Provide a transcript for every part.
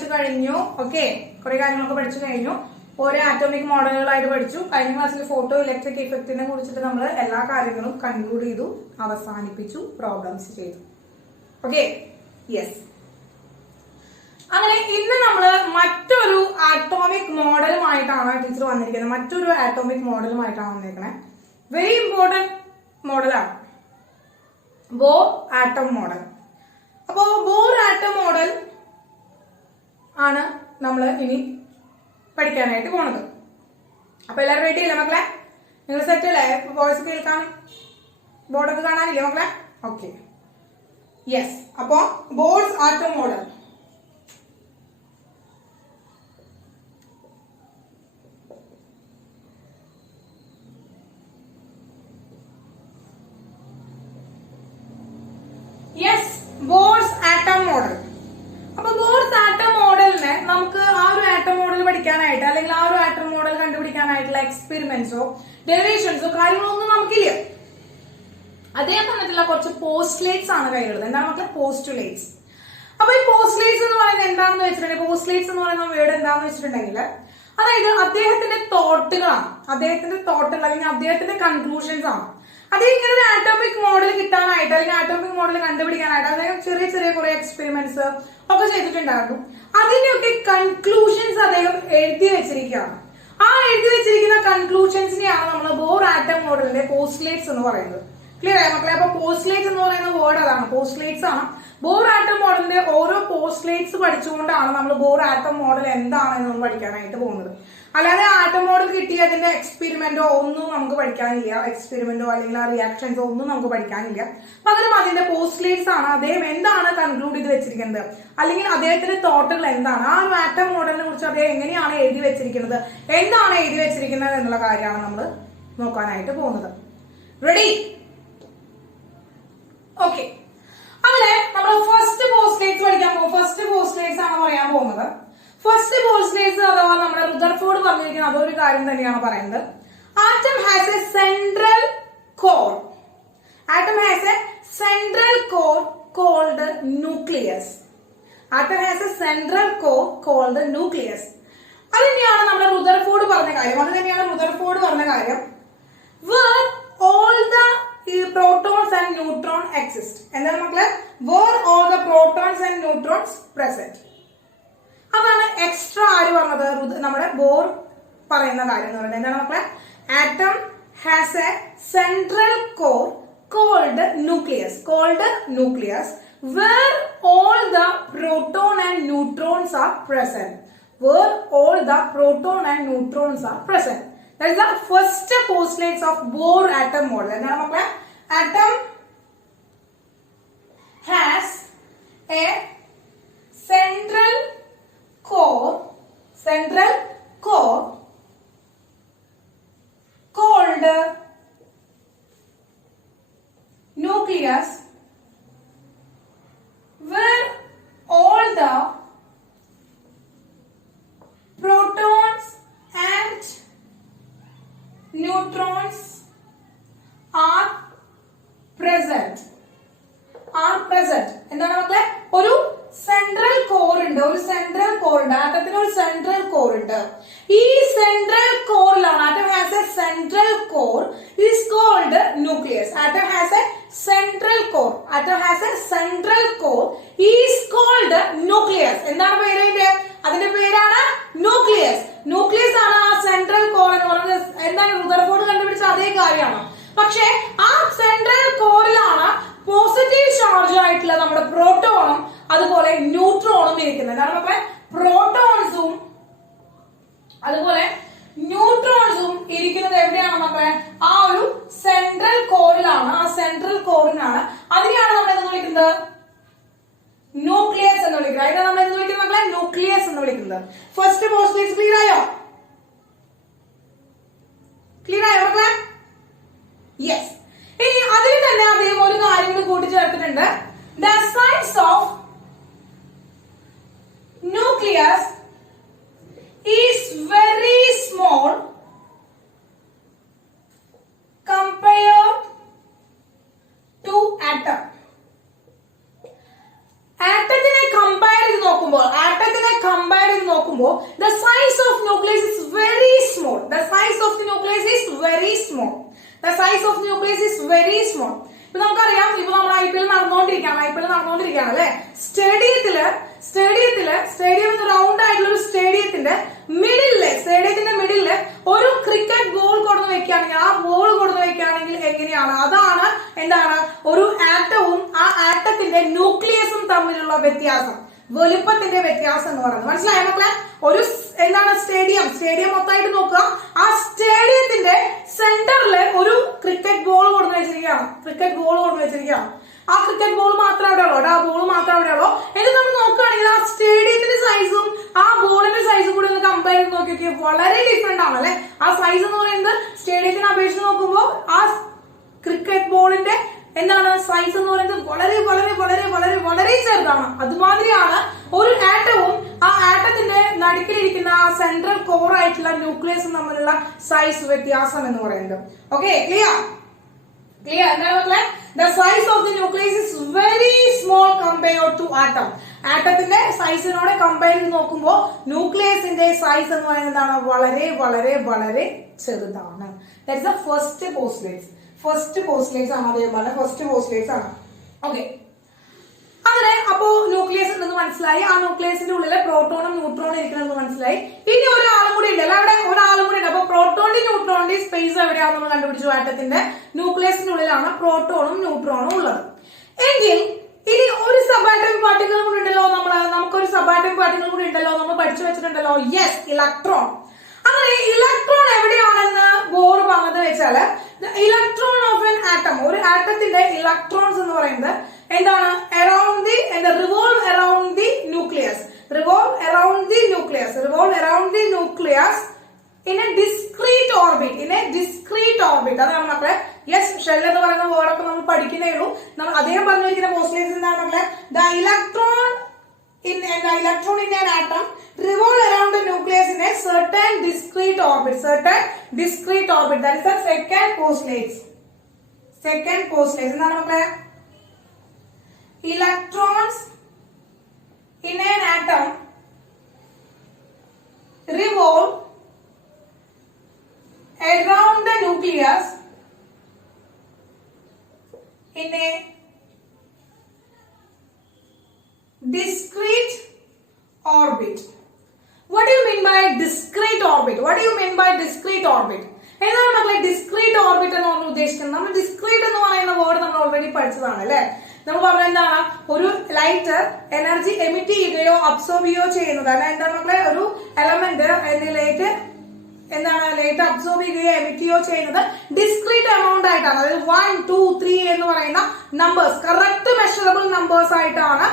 പഠിച്ചു കഴിഞ്ഞു. ഓക്കെ, കുറെ കാര്യങ്ങളൊക്കെ പഠിച്ചു കഴിഞ്ഞു. ഓരോ ആറ്റോമിക് മോഡലുകളായിട്ട് പഠിച്ചു. കഴിഞ്ഞ ക്ലാസ്സിൽ ഫോട്ടോ ഇലക്ട്രിക് ഇഫക്റ്റിനെ കുറിച്ചിട്ട് നമ്മൾ എല്ലാ കാര്യങ്ങളും കൺക്ലൂഡ് ചെയ്തു, അവസാനിപ്പിച്ചു, പ്രോബ്ലംസ് ചെയ്തു. Okay, yes. അങ്ങനെ ഇന്ന് നമ്മള് മറ്റൊരു ആറ്റോമിക് മോഡലുമായിട്ടാണ് ടീച്ചർ വന്നിരിക്കുന്നത്. മറ്റൊരു ആറ്റോമിക് മോഡലുമായിട്ടാണ് വന്നിരിക്കുന്നത്. വെരി ഇമ്പോർട്ടന്റ് മോഡലാണ് ബോർ ആറ്റം മോഡൽ. അപ്പോ ബോർ ആറ്റം മോഡൽ ആണ് നമ്മൾ ഇനി പഠിക്കാനായിട്ട് പോണത്. അപ്പൊ എല്ലാവരും റെഡി അല്ലേ മക്കളെ? നിങ്ങൾ സെറ്റ് അല്ലേ? വോയിസ് കേൾക്കാൻ, ബോർഡൊക്കെ കാണാനില്ലേ മക്കളെ? Okay, yes. അപ്പോ Bohr's atom model. Yes, Bohr's atom model. അപ്പൊ ബോർസ് ആറ്റം മോഡലിനെ നമുക്ക് ആ ഒരു ആറ്റം മോഡൽ പഠിക്കാനായിട്ട് അല്ലെങ്കിൽ ആ ഒരു ആറ്റം മോഡൽ കണ്ടുപിടിക്കാനായിട്ടുള്ള എക്സ്പെരിമെന്റ്സോ ഡെറിവേഷൻസോ കാര്യങ്ങളൊന്നും നമുക്കില്ല. അദ്ദേഹം തന്നിട്ടുള്ള കുറച്ച് പോസ്റ്റ്ലേറ്റ്സ് ആണ് കയ്യിലുള്ളത്. എന്താണ് നമുക്ക്? പോസ്റ്റുലേറ്റ്സ്. അപ്പൊ ഈ പോസ്റ്റ്ലേറ്റ്സ് എന്ന് പറയുന്നത് എന്താണെന്ന് വെച്ചിട്ടുണ്ടെങ്കിൽ, പോസ്റ്റ്ലേറ്റ്സ് എന്ന് പറയുന്ന വേർഡ് എന്താണെന്ന് വെച്ചിട്ടുണ്ടെങ്കിൽ, അതായത് അദ്ദേഹത്തിന്റെ തോട്ടുകളാണ്, അദ്ദേഹത്തിന്റെ തോട്ടുകൾ അല്ലെങ്കിൽ അദ്ദേഹത്തിന്റെ കൺക്ലൂഷൻസ് ആണ്. അദ്ദേഹം ഇങ്ങനെ ഒരു ആറ്റോമിക് മോഡൽ കിട്ടാനായിട്ട് അല്ലെങ്കിൽ ആറ്റോമിക് മോഡൽ കണ്ടുപിടിക്കാനായിട്ട് അദ്ദേഹം ചെറിയ ചെറിയ കുറെ എക്സ്പെരിമെന്റ്സ് ഒക്കെ ചെയ്തിട്ടുണ്ടായിരുന്നു. അതിന്റെയൊക്കെ കൺക്ലൂഷൻസ് അദ്ദേഹം എഴുതി വെച്ചിരിക്കുകയാണ്. ആ എഴുതി വെച്ചിരിക്കുന്ന കൺക്ലൂഷൻസിനെയാണ് നമ്മൾ ബോർ ആറ്റം മോഡലിന്റെ പോസ്റ്റ്ലേറ്റ്സ് എന്ന് പറയുന്നത്. ക്ലിയർ ആയ മക്കളെ? അപ്പൊ പോസ്റ്റ്ലേറ്റ്സ് എന്ന് പറയുന്ന വേർഡ് അതാണ്, പോസ്റ്റ്ലേറ്റ്സ് ആണ്. ബോർ ആറ്റം മോഡലിന്റെ ഓരോ പോസ്റ്റ്ലേറ്റ്സ് പഠിച്ചുകൊണ്ടാണ് നമ്മൾ ബോർ ആറ്റം മോഡൽ എന്താണെന്ന് നമ്മൾ പഠിക്കാനായിട്ട് പോകുന്നത്. അല്ലാതെ ആറ്റം മോഡൽ കിട്ടിയ അതിന്റെ എക്സ്പെരിമെന്റോ ഒന്നും നമുക്ക് പഠിക്കാനില്ല. എക്സ്പെരിമെന്റോ അല്ലെങ്കിൽ ആ റിയാക്ഷൻസോ ഒന്നും നമുക്ക് പഠിക്കാനില്ല. പകരം അതിന്റെ പോസ്റ്റ്ലേറ്റ്സ് ആണ്. അദ്ദേഹം എന്താണ് കൺക്ലൂഡ് ചെയ്ത് വെച്ചിരിക്കുന്നത്, അല്ലെങ്കിൽ അദ്ദേഹത്തിന്റെ തോട്ടുകൾ എന്താണ്, ആ ഒരു ആറ്റം മോഡലിനെ കുറിച്ച് അദ്ദേഹം എങ്ങനെയാണ് എഴുതി വെച്ചിരിക്കുന്നത്, എന്താണ് എഴുതി വെച്ചിരിക്കുന്നത് എന്നുള്ള കാര്യമാണ് നമ്മൾ നോക്കാനായിട്ട് പോകുന്നത്. റെഡി? ഓക്കെ, അങ്ങനെ നമ്മൾ ഫസ്റ്റ് പോസ്റ്റ്ലേറ്റ്സ് പഠിക്കാൻ പോകും. ഫസ്റ്റ് പോസ്റ്റ്ലേറ്റ്സ് ആണ് പറയാൻ പോകുന്നത്. ഫസ്റ്റ് പോസ്റ്റ്ലേറ്റ്സ് അഥവാ നമ്മുടെ റുദർഫോർഡ് പറഞ്ഞിരിക്കുന്ന അതൊരു കാര്യം തന്നെയാണ് പറയുന്നത്. Atom has a central core. Atom has a central core called nucleus. Atom has a central core called nucleus. അത് തന്നെയാണ് നമ്മുടെ റുദർഫോർഡ് പറഞ്ഞ കാര്യം. അത് തന്നെയാണ് റുദർഫോർഡ് പറഞ്ഞ കാര്യം. Where all the protons and neutrons exist. എന്താണ് മക്കളെ? Where all the protons and neutrons present. അതാണ് എക്സ്ട്രാ ആര് പറഞ്ഞത്? നമ്മുടെ ബോർ പറയുന്ന കാര്യം എന്ന് പറയുന്നത് എന്താണ് മക്കളെ? Atom has a central core called nucleus. Called nucleus. Where all the proton and neutrons are present. Where all the proton and neutrons are present. That is the first postulates of Bohr atom model. എന്താണ് മക്കളെ? Atom has a central core called nucleus, where all the protons and neutrons are present. എന്താണ് മക്കളെ? ഒരു central core ഉണ്ട്. ആറ്റത്തിന് ഒരു central core ഉണ്ട്. ഈ central കോറിലാണ്, atom has a central core is called nucleus. Atom has a central core is called nucleus. എന്താണ് പേര്? അതിന്റെ പേരാണ് ന്യൂക്ലിയസ്. ന്യൂക്ലിയസ് ആണ് ആ സെൻട്രൽ കോർ എന്ന് പറയുന്നത്. എന്താണ്? റുദർഫോർഡ് കണ്ടുപിടിച്ച അതേ കാര്യമാണ്. പക്ഷെ ആ സെൻട്രൽ കോറിലാണ് പോസിറ്റീവ് ചാർജ് ആയിട്ടുള്ള നമ്മുടെ പ്രോട്ടോണും അതുപോലെ ന്യൂട്രോണും ഇരിക്കുന്നത്. കാരണം മക്കളെ, പ്രോട്ടോൺസും അതുപോലെ ന്യൂട്രോൺസും ഇരിക്കുന്നത് എവിടെയാണ് മക്കളെ? ആ ഒരു സെൻട്രൽ കോറിലാണ്. ആ സെൻട്രൽ കോറിനാണ്, അതിനെയാണ് നമ്മൾ എന്ന് വിളിക്കുന്നത്? ന്യൂക്ലിയസ് എന്ന് വിളിക്കുന്നത്. അതിനെ നമ്മൾ എന്ന് വിളിക്കുന്നത് മക്കളെ? ന്യൂക്ലിയസ് എന്ന് വിളിക്കുന്നത്. ഫസ്റ്റ് പോസ്റ്റ്ലേറ്റ്സ് ക്ലിയർ ആയോ മക്കളെ? യെസ്. ഇനി അതിൽ തന്നെ അദ്ദേഹം ഒരു കാര്യം കൂടി കൂട്ടിച്ചേർത്തിട്ടുണ്ട്. The size of nucleus is very small compared to atom. ആറ്റത്തിനെ കമ്പയർ സ്മോൾ. ഇപ്പൊ നമുക്കറിയാം, ഇപ്പൊ നമ്മൾ IPL നടന്നുകൊണ്ടിരിക്കുകയാണ് അല്ലെ. സ്റ്റേഡിയം റൗണ്ട് ആയിട്ടുള്ള ഒരു സ്റ്റേഡിയത്തിന്റെ മിഡില് ഒരു ക്രിക്കറ്റ് ബോൾ കൊടുന്ന് വെക്കുകയാണെങ്കിൽ, ആ ബോൾ കൊടുന്ന് വെക്കുകയാണെങ്കിൽ എങ്ങനെയാണ്, അതാണ് എന്താണ് ഒരു ആറ്റവും ആ ആറ്റത്തിന്റെ ന്യൂക്ലിയസും തമ്മിലുള്ള വ്യത്യാസം, വലുപ്പത്തിന്റെ വ്യത്യാസം എന്ന് പറയുന്നത്. മനസ്സിലായോ മക്കളെ? ഒരു എന്താണ് സ്റ്റേഡിയം മൊത്തമായിട്ട് നോക്കുക. ആ സ്റ്റേഡിയത്തിന്റെ സെന്ററില് ഒരു ക്രിക്കറ്റ് ബോൾ കൊടുന്ന് വെച്ചിരിക്കുകയാണ്. ആ ക്രിക്കറ്റ് ബോൾ മാത്രമേ അവിടെ ഉള്ളൂ. എന്നിട്ട് നമ്മൾ നോക്കുകയാണെങ്കിൽ ആ സ്റ്റേഡിയത്തിന്റെ സൈസും ആ ബോളിന്റെ സൈസും കൂടി ഒന്ന് കമ്പയർ ചെയ്ത് നോക്കിയൊക്കെ വളരെ ഡിഫറെന്റ് ആണ് അല്ലെ. ആ സൈസ് എന്ന് പറയുന്നത് സ്റ്റേഡിയത്തിനെ അപേക്ഷിച്ച് നോക്കുമ്പോൾ ആ ക്രിക്കറ്റ് ബോളിന്റെ എന്താണ് സൈസ് എന്ന് പറയുന്നത് വളരെ വളരെ വളരെ വളരെ വളരെ ചെറുതാണ്. അതുമാതിരിയാണ് ഒരു ആറ്റവും ആ ആറ്റത്തിന്റെ നടുക്കിലിരിക്കുന്ന ആ സെൻട്രൽ കോർ ആയിട്ടുള്ള ന്യൂക്ലിയസും തമ്മിലുള്ള സൈസ് വ്യത്യാസം എന്ന് പറയുന്നത്. Okay, clear? എന്താണ് മക്കളെ? The size of the nucleus is very small compared to atom. ആറ്റത്തിന്റെ സൈസിനോട് കമ്പയർ ചെയ്ത് നോക്കുമ്പോൾ ന്യൂക്ലിയസിന്റെ സൈസ് എന്ന് പറയുന്നതാണ് വളരെ വളരെ വളരെ ചെറുതാണ്. That is the first postulates ആണ്. അതേപോലെ ഫസ്റ്റ് പോസ്റ്റുലേറ്റ്സ് ആണ്. ഓക്കെ, അങ്ങനെ അപ്പോ ന്യൂക്ലിയസ് ഉണ്ടെന്ന് മനസ്സിലായി. ആ ന്യൂക്ലിയസിന്റെ ഉള്ളിലെ പ്രോട്ടോണും ന്യൂട്രോണും ഇരിക്കണമെന്ന് മനസ്സിലായി. ഇനി ഒരാളും കൂടി ഉണ്ട് അല്ലെ, അവിടെ ഒരാളും കൂടി ഉണ്ട്. അപ്പൊ പ്രോട്ടോണിന്റെ ന്യൂട്രോണിന്റെ സ്പേസ് എവിടെയാണെന്ന് നമ്മൾ കണ്ടുപിടിച്ചു. ആറ്റത്തിന്റെ ന്യൂക്ലിയസിന്റെ ഉള്ളിലാണ് പ്രോട്ടോണും ന്യൂട്രോണും ഉള്ളത്. എങ്കിൽ ഇനി ഒരു സബാറ്റോമിക് പാർട്ടിക്കിൾ കൂടി ഉണ്ടല്ലോ, നമുക്കൊരു സബാറ്റോമിക് പാർട്ടിക്കിൾ കൂടി ഉണ്ടല്ലോ, നമ്മൾ പഠിച്ചു വെച്ചിട്ടുണ്ടല്ലോ. Yes, electron. അങ്ങനെ ഇലക്ട്രോൺ എവിടെയാണെന്ന് ബോർ പറഞ്ഞത് വെച്ചാല് ഇലക്ട്രോൺ ഓഫ് എൻ ആറ്റം, ഒരു ആറ്റത്തിന്റെ ഇലക്ട്രോൺസ് എന്ന് പറയുന്നത് എന്താണ്, revolve around the nucleus in a discrete orbit. അതാണ് മക്കളെ. യെസ്, ഷെൽ എന്ന് പറയുന്ന വേർഡൊക്കെ നമ്മൾ പഠിക്കുന്നേ ഉള്ളൂ. അദ്ദേഹം പറഞ്ഞിരിക്കുന്ന പോസ്റ്റുലേറ്റ്സ് എന്താണ് മക്കളെ? The electron in an atom revolve around the nucleus in a certain discrete orbit. That is the second postulate. എന്താണ് മക്കളെ? Electrons in an atom revolve around the nucleus in a discrete orbit. What do you mean by discrete orbit? എന്താണ് മക്കളെ discrete orbit എന്ന് നമ്മൾ ഉദ്ദേശിക്കുന്നത്? നമ്മൾ discrete എന്ന് പറയുന്ന വേർഡ് നമ്മൾ ഓൾറെഡി പഠിച്ചതാണ് അല്ലെ. നമ്മൾ പറഞ്ഞ എന്താണ്, ഒരു ലൈറ്റ് എനർജി എമിറ്റ് ചെയ്യുകയോ അബ്സോർബ് ചെയ്യുകയോ ചെയ്യുന്നത്. എന്താണ് മക്കളെ, ഒരു എലമെന്റ് ലൈറ്റ് അബ്സോർബ് ചെയ്യുകയോ എമിറ്റ് ചെയ്യുകയോ ചെയ്യുന്നത് ഡിസ്ക്രീറ്റ് എമൗണ്ട് ആയിട്ടാണ്. അതായത് 1, 2, 3 എന്ന് പറയുന്ന നമ്പേഴ്സ്, കറക്റ്റ് മെഷറബിൾ നമ്പേഴ്സ് ആയിട്ടാണ്.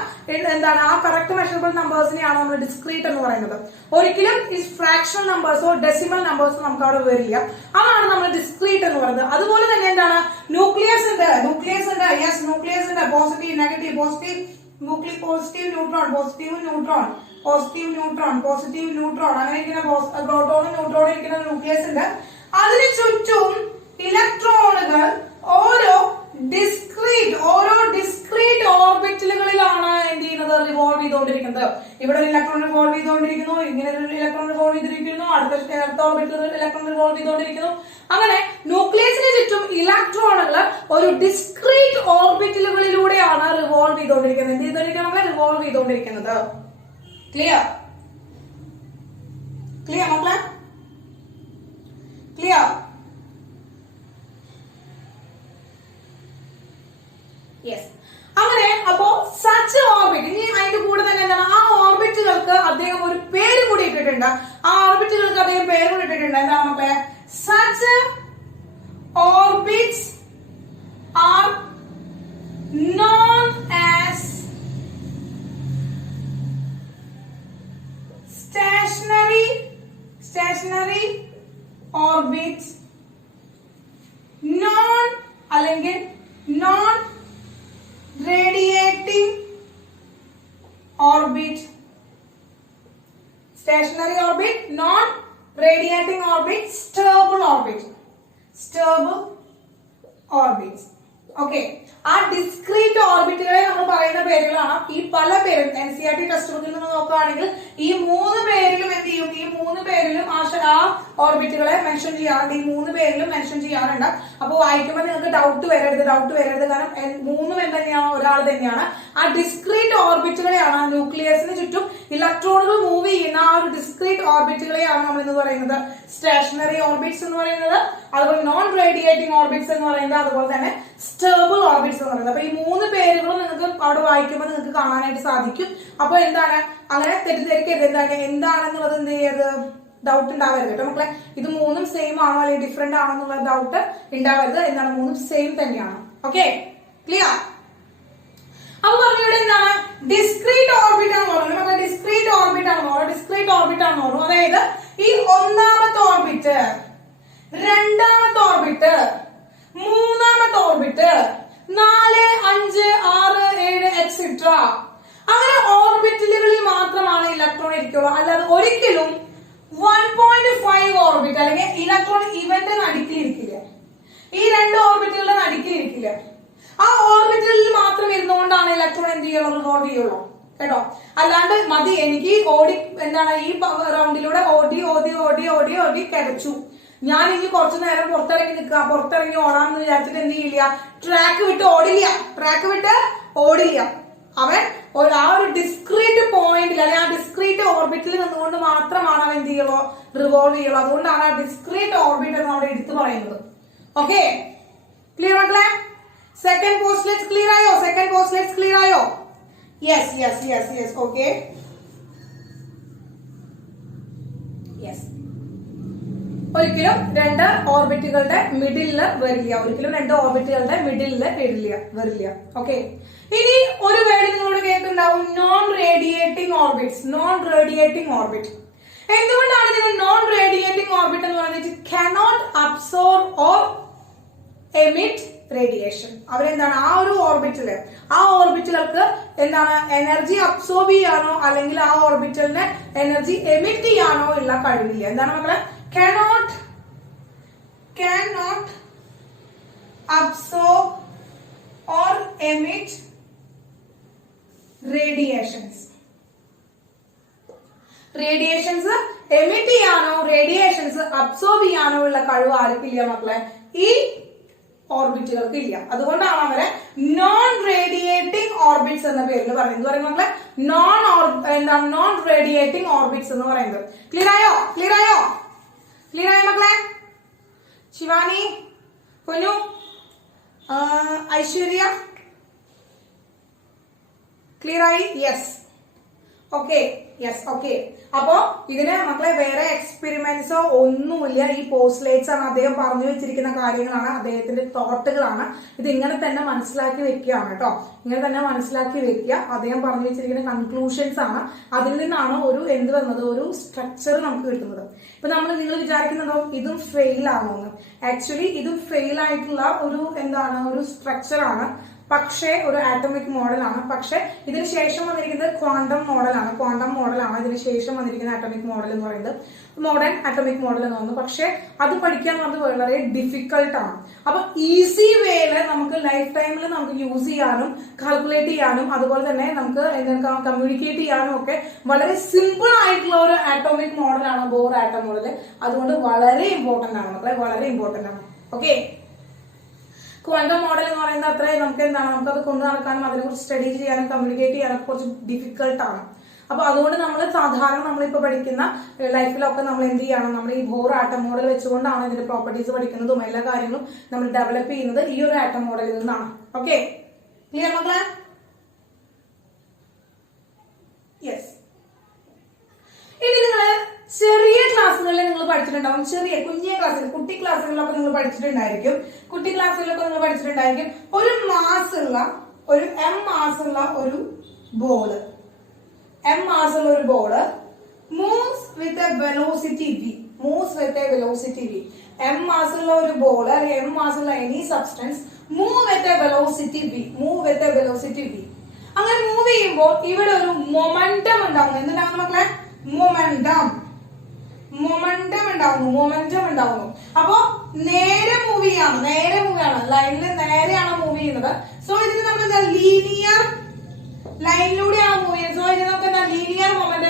എന്താണ് ആ കറക്റ്റ് മെഷറബിൾ നമ്പേഴ്സിനെയാണ് നമ്മൾ ഡിസ്ക്രീറ്റ് എന്ന് പറയുന്നത്. ഒരിക്കലും ഈ ഫ്രാക്ഷണൽ നമ്പേഴ്സോ ഡെസിമൽ നമ്പേഴ്സോ നമുക്ക് അവിടെ വരില്ല. അതാണ് നമ്മൾ ഡിസ്ക്രീറ്റ് എന്ന് പറയുന്നത്. അതുപോലെ തന്നെ എന്താണ്, ന്യൂക്ലിയസ് ഉണ്ട്. യെസ്, ന്യൂക്ലിയസ് ഉണ്ട്. പോസിറ്റീവ്, നെഗറ്റീവ്, പോസിറ്റീവ് ന്യൂട്രോൺ അങ്ങനെ ഇരിക്കുന്ന പ്രോട്ടോണും ന്യൂട്രോണും ഇരിക്കുന്ന ന്യൂക്ലിയസ് ഉണ്ട്. അതിന് ചുറ്റും ഇലക്ട്രോണുകൾ ഓരോ ഡിസ്ക്രീറ്റ് ഓർബിറ്റലുകളിലാണ് എന്ത് ചെയ്യുന്നത്, റിവോൾവ് ചെയ്തുകൊണ്ടിരിക്കുന്നത്. ഇവിടെ ഒരു ഇലക്ട്രോൺ റിവോൾവ് ചെയ്തുകൊണ്ടിരിക്കുന്നു, ഇങ്ങനെ ഒരു ഇലക്ട്രോൺ റിവോൾവ് ചെയ്തിരിക്കുന്നു, അടുത്ത ഓർബിറ്റിൽ ഇലക്ട്രോൺ റിവോൾവ് ചെയ്തുകൊണ്ടിരിക്കുന്നു. അങ്ങനെ ന്യൂക്ലിയസിന് ചുറ്റും ഇലക്ട്രോണുകൾ ഒരു ഡിസ്ക്രീറ്റ് ഓർബിറ്റലുകളിലൂടെയാണ് റിവോൾവ് ചെയ്തുകൊണ്ടിരിക്കുന്നത്. റിവോൾവ് ചെയ്തുകൊണ്ടിരിക്കുന്നത്. ക്ലിയർ മക്കളെ? ക്ലിയർ? യെസ്. അങ്ങനെ അപ്പോ സച്ച് ഓർബിറ്റ്, ഇനി അതിന്റെ കൂടെ തന്നെ എന്താണ്, ആ ഓർബിറ്റുകൾക്ക് അദ്ദേഹം ഒരു പേര് കൂടി ഇട്ടിട്ടുണ്ട്. എന്താണ് മക്കളെ? Such orbits are known as stationary orbits, non radiating orbit. Stationary orbit, non radiating orbit, stable orbits. Okay, ആ ഡിസ്ക്രീറ്റ് ഓർബിറ്റുകളെ നമ്മൾ പറയുന്ന പേരുകളാണ് ഈ പല പേരും NCERT ടെക്സ്റ്റ് ബുക്കിൽ നിന്ന് നോക്കുകയാണെങ്കിൽ ഈ 3 പേരിലും എന്ത് ചെയ്യും, ഈ 3 പേരിലും ആ ഓർബിറ്റുകളെ മെൻഷൻ ചെയ്യാറുണ്ട്, ഈ 3 പേരിലും മെൻഷൻ ചെയ്യാറുണ്ട്. അപ്പൊ വായിക്കുമ്പോൾ നിങ്ങൾക്ക് ഡൗട്ട് വരരുത്, കാരണം 3 തന്നെയാണ്, ഒരാൾ തന്നെയാണ്. ആ ഡിസ്ക്രീറ്റ് ഓർബിറ്റുകളെയാണ്, ന്യൂക്ലിയസിന് ചുറ്റും ഇലക്ട്രോണുകൾ മൂവ് ചെയ്യുന്ന ആ ഒരു ഡിസ്ക്രീറ്റ് ഓർബിറ്റുകളെയാണ് നമ്മൾ എന്ന് പറയുന്നത് സ്റ്റേഷനറി ഓർബിറ്റ്സ് എന്ന് പറയുന്നത്, അതുപോലെ നോൺ റേഡിയേറ്റിംഗ് ഓർബിറ്റ്സ് എന്ന് പറയുന്നത്, അതുപോലെ തന്നെ സ്റ്റേബിൾ ഓർബിറ്റ്സ് എന്ന് പറയുന്നത്. അപ്പൊ ഈ 3 പേരുകളും നിങ്ങൾക്ക് അവിടെ വായിക്കുമ്പോൾ നിങ്ങൾക്ക് കാണാനായിട്ട് സാധിക്കും. അപ്പൊ എന്താണ്, അങ്ങനെ തെറ്റിദ്ധരിക്കരുത്, എന്താണെന്നുള്ളത് എന്ത് ചെയ്യരുത്, ഡൗട്ട് ഉണ്ടാവരുത് കേട്ടോ മക്കളെ. ഇത് 3 സെയിം ആണോ അല്ലെങ്കിൽ ഡിഫറെന്റ് ആണോ എന്നുള്ള ഡൗട്ട് ഉണ്ടാവരുത്. എന്താണ്, 3 സെയിം തന്നെയാണ്. Okay, clear? അപ്പൊ പറഞ്ഞിവിടെ എന്താണ്, ഡിസ്ക്രീറ്റ് ഓർബിറ്റ് ആണെന്ന് പറഞ്ഞു. മക്കളെ ഡിസ്ക്രീറ്റ് ഓർബിറ്റ് ആണെന്ന് പറഞ്ഞു, ഡിസ്ക്രീറ്റ് ഓർബിറ്റ് ആണെന്ന് പറഞ്ഞു. അതായത് ഈ 1ാമത്തെ ഓർബിറ്റ്, 2ാമത്തെ ഓർബിറ്റ്, 3ാമത്തെ ഓർബിറ്റ്, 4, 5, 6, 7 എക്സെട്ര, അങ്ങനെ ഓർബിറ്റലുകളിൽ മാത്രമാണ് ഇലക്ട്രോൺ ഇരിക്കുള്ളൂ. അല്ലാതെ ഒരിക്കലും 1.5 ഓർബിറ്റ് അല്ലെങ്കിൽ ഇലക്ട്രോൺ ഇവന്റെ നടുക്കിലിരിക്കില്ല, ഈ 2 ഓർബിറ്റുകളുടെ നടുക്കിലിരിക്കില്ല. ആ ഓർബിറ്റലിൽ മാത്രം ഇരുന്നുകൊണ്ടാണ് ഇലക്ട്രോൺ എന്ത് ചെയ്യുള്ളൂ, റിവോൾവ് ചെയ്യുള്ളൂ കേട്ടോ. അല്ലാണ്ട് മതി എനിക്ക് ഓടി എന്താണ് ഈ റൗണ്ടിലൂടെ ഓടി കിടച്ചു, ഞാൻ ഇനി കുറച്ചു നേരം പുറത്തിറങ്ങി ഓടാമെന്ന് വിചാരിച്ചിട്ട് എന്ത് ചെയ്യില്ല, ട്രാക്ക് വിട്ട് ഓടില്ല. അവൻ ആ ഒരു ഡിസ്ക്രീറ്റ് പോയിന്റിൽ അല്ലെങ്കിൽ ആ ഡിസ്ക്രീറ്റ് ഓർബിറ്റിൽ നിന്നുകൊണ്ട് മാത്രമാണ് അവൻ എന്ത് ചെയ്യുള്ളൂ, റിവോൾവ് ചെയ്യുള്ളൂ. അതുകൊണ്ടാണ് ആ ഡിസ്ക്രീറ്റ് ഓർബിറ്റ് എന്ന് അവിടെ എടുത്തു പറയുന്നത്. ഓക്കെ, ക്ലിയർ മക്കളെ? സെക്കൻഡ് പോസ്റ്റ്ലേറ്റ്സ് ക്ലിയർ ആയോ? യെസ്. Okay, yes. ഒരിക്കലും 2 ഓർബിറ്റുകളുടെ മിഡിലില് വരില്ല. ഓക്കെ, ഇനി ഒരു വേർഡ് നിങ്ങളോട് കേൾക്കുന്നുണ്ടാവും, നോൺ റേഡിയേറ്റിംഗ് ഓർബിറ്റ്. എന്തുകൊണ്ടാണ് ഇതിന് നോൺ റേഡിയേറ്റിംഗ് ഓർബിറ്റ് എന്ന് പറയുന്നത്? cannot absorb or emit radiation. അവരെന്താണ്, ആ ഒരു ഓർബിറ്റുകൾക്ക് എന്താണ്, എനർജി അബ്സോർബ് ചെയ്യാനോ അല്ലെങ്കിൽ ആ ഓർബിറ്റലിനെ എനർജി എമിറ്റ് ചെയ്യാനോ ഉള്ള കഴിവില്ല. എന്താണ് മക്കളെ? cannot absorb or emit radiations emit ചെയ്യാനോ റേഡിയേഷൻസ് അബ്സോർബ് ചെയ്യാനോ ഉള്ള കഴിവ് ആർക്കില്ല മക്കളെ? ഈ ഓർബിറ്റുകൾക്ക് ഇല്ല. അതുകൊണ്ടാണ് അവരെ നോൺ റേഡിയേറ്റിംഗ് ഓർബിറ്റ്സ് എന്ന പേരിൽ പറയുന്നത്. പറയുന്നത് മക്കളെ നോൺ റേഡിയേറ്റിംഗ് ഓർബിറ്റ്സ് എന്ന് പറയുന്നത്. ക്ലിയർ ആയോ മക്കളെ? ശിവാനി, കുഞ്ഞു, ഐശ്വര്യ, ക്ലിയർ ആയി? യെസ്. ഓക്കെ. അപ്പോ ഇതിന് മക്കളെ വേറെ എക്സ്പെരിമെന്റ്സോ ഒന്നുമില്ല. ഈ പോസ്റ്റ്ലേറ്റ്സ് ആണ്, അദ്ദേഹം പറഞ്ഞു വെച്ചിരിക്കുന്ന കാര്യങ്ങളാണ്, അദ്ദേഹത്തിന്റെ തോട്ടുകളാണ്. ഇത് ഇങ്ങനെ തന്നെ മനസ്സിലാക്കി വെക്കുകയാണ് കേട്ടോ. അദ്ദേഹം പറഞ്ഞു വെച്ചിരിക്കുന്ന കൺക്ലൂഷൻസ് ആണ്. അതിൽ നിന്നാണ് ഒരു സ്ട്രക്ചർ നമുക്ക് കിട്ടുന്നത്. ഇപ്പൊ നിങ്ങൾ വിചാരിക്കുന്നുണ്ടോ ഇതും ഫെയിൽ ആണെന്ന്? ആക്ച്വലി ഇതും ഫെയിൽ ആയിട്ടുള്ള ഒരു സ്ട്രക്ചർ ആണ്. പക്ഷേ ഒരു ആറ്റോമിക് മോഡലാണ്. പക്ഷെ ഇതിന് ശേഷം വന്നിരിക്കുന്നത് ക്വാണ്ടം മോഡലാണ്. ഇതിന് ശേഷം വന്നിരിക്കുന്ന ആറ്റോമിക് മോഡൽ എന്ന് പറയുന്നത് മോഡേൺ ആറ്റോമിക് മോഡൽ എന്ന് പറയുന്നത്. പക്ഷെ അത് പഠിക്കാൻ പറഞ്ഞത് വളരെ ഡിഫിക്കൾട്ട് ആണ്. അപ്പൊ ഈസി വേയില് നമുക്ക് ലൈഫ് ടൈമിൽ നമുക്ക് യൂസ് ചെയ്യാനും കാൽക്കുലേറ്റ് ചെയ്യാനും അതുപോലെ തന്നെ നമുക്ക് കമ്മ്യൂണിക്കേറ്റ് ചെയ്യാനും ഒക്കെ വളരെ സിമ്പിൾ ആയിട്ടുള്ള ഒരു ആറ്റോമിക് മോഡലാണ് ബോർ ആറ്റം മോഡൽ. അതുകൊണ്ട് വളരെ ഇമ്പോർട്ടന്റ് ആണ് മക്കളെ, വളരെ ഇമ്പോർട്ടന്റ് ആണ്. ഓക്കെ, ക്വാണ്ടം മോഡൽ എന്ന് പറയുന്നത് അത്രയും നമുക്കത് കൊണ്ടു നടക്കാനും അതിനെക്കുറിച്ച് സ്റ്റഡി ചെയ്യാനും കമ്മ്യൂണിക്കേറ്റ് ചെയ്യാനൊക്കെ കുറച്ച് ഡിഫിക്കൾട്ട് ആണ്. അപ്പൊ അതുകൊണ്ട് നമ്മളിപ്പോ പഠിക്കുന്ന ലൈഫിലൊക്കെ നമ്മൾ എന്ത് ചെയ്യണം, നമ്മൾ ഈ ബോർ ആറ്റം മോഡൽ വെച്ചുകൊണ്ടാണ് ഇതിന്റെ പ്രോപ്പർട്ടീസ് പഠിക്കുന്നതും എല്ലാ കാര്യങ്ങളും നമ്മൾ ഡെവലപ്പ് ചെയ്യുന്നത് ഈ ഒരു ആറ്റം മോഡലിൽ നിന്നാണ്. ഓക്കെ, ക്ലിയർ മക്കളെ? യെസ്. ഇനി നിങ്ങള് ചെറിയ ക്ലാസ്സുകളിൽ നിങ്ങൾ പഠിച്ചിട്ടുണ്ടാവും, കുഞ്ഞിയ ക്ലാസ്സിൽ കുട്ടി ക്ലാസ്സുകളിലൊക്കെ നിങ്ങൾ പഠിച്ചിട്ടുണ്ടായിരിക്കും. ഒരു മാസുള്ള ഒരു ball moves with a velocity v. m മാസുള്ള ഒരു ബോള് അല്ലെങ്കിൽ m മാസുള്ള any substance move with a velocity v. അങ്ങനെ മൂവ് ചെയ്യുമ്പോൾ ഇവിടെ ഒരു മൊമെന്റം ഉണ്ടാവുന്നു. എന്തുണ്ടാവുന്നു മക്കളെ? മൊമെന്റം ഉണ്ടാവുന്നു. അപ്പോ നേരെ മൂവ് ചെയ്യാണ്, ലൈനിൽ നേരെയാണ് മൂവ് ചെയ്യുന്നത്. സോ ഇതിന് നമ്മൾ ലീനിയർ ലൈനിലൂടെയാണ്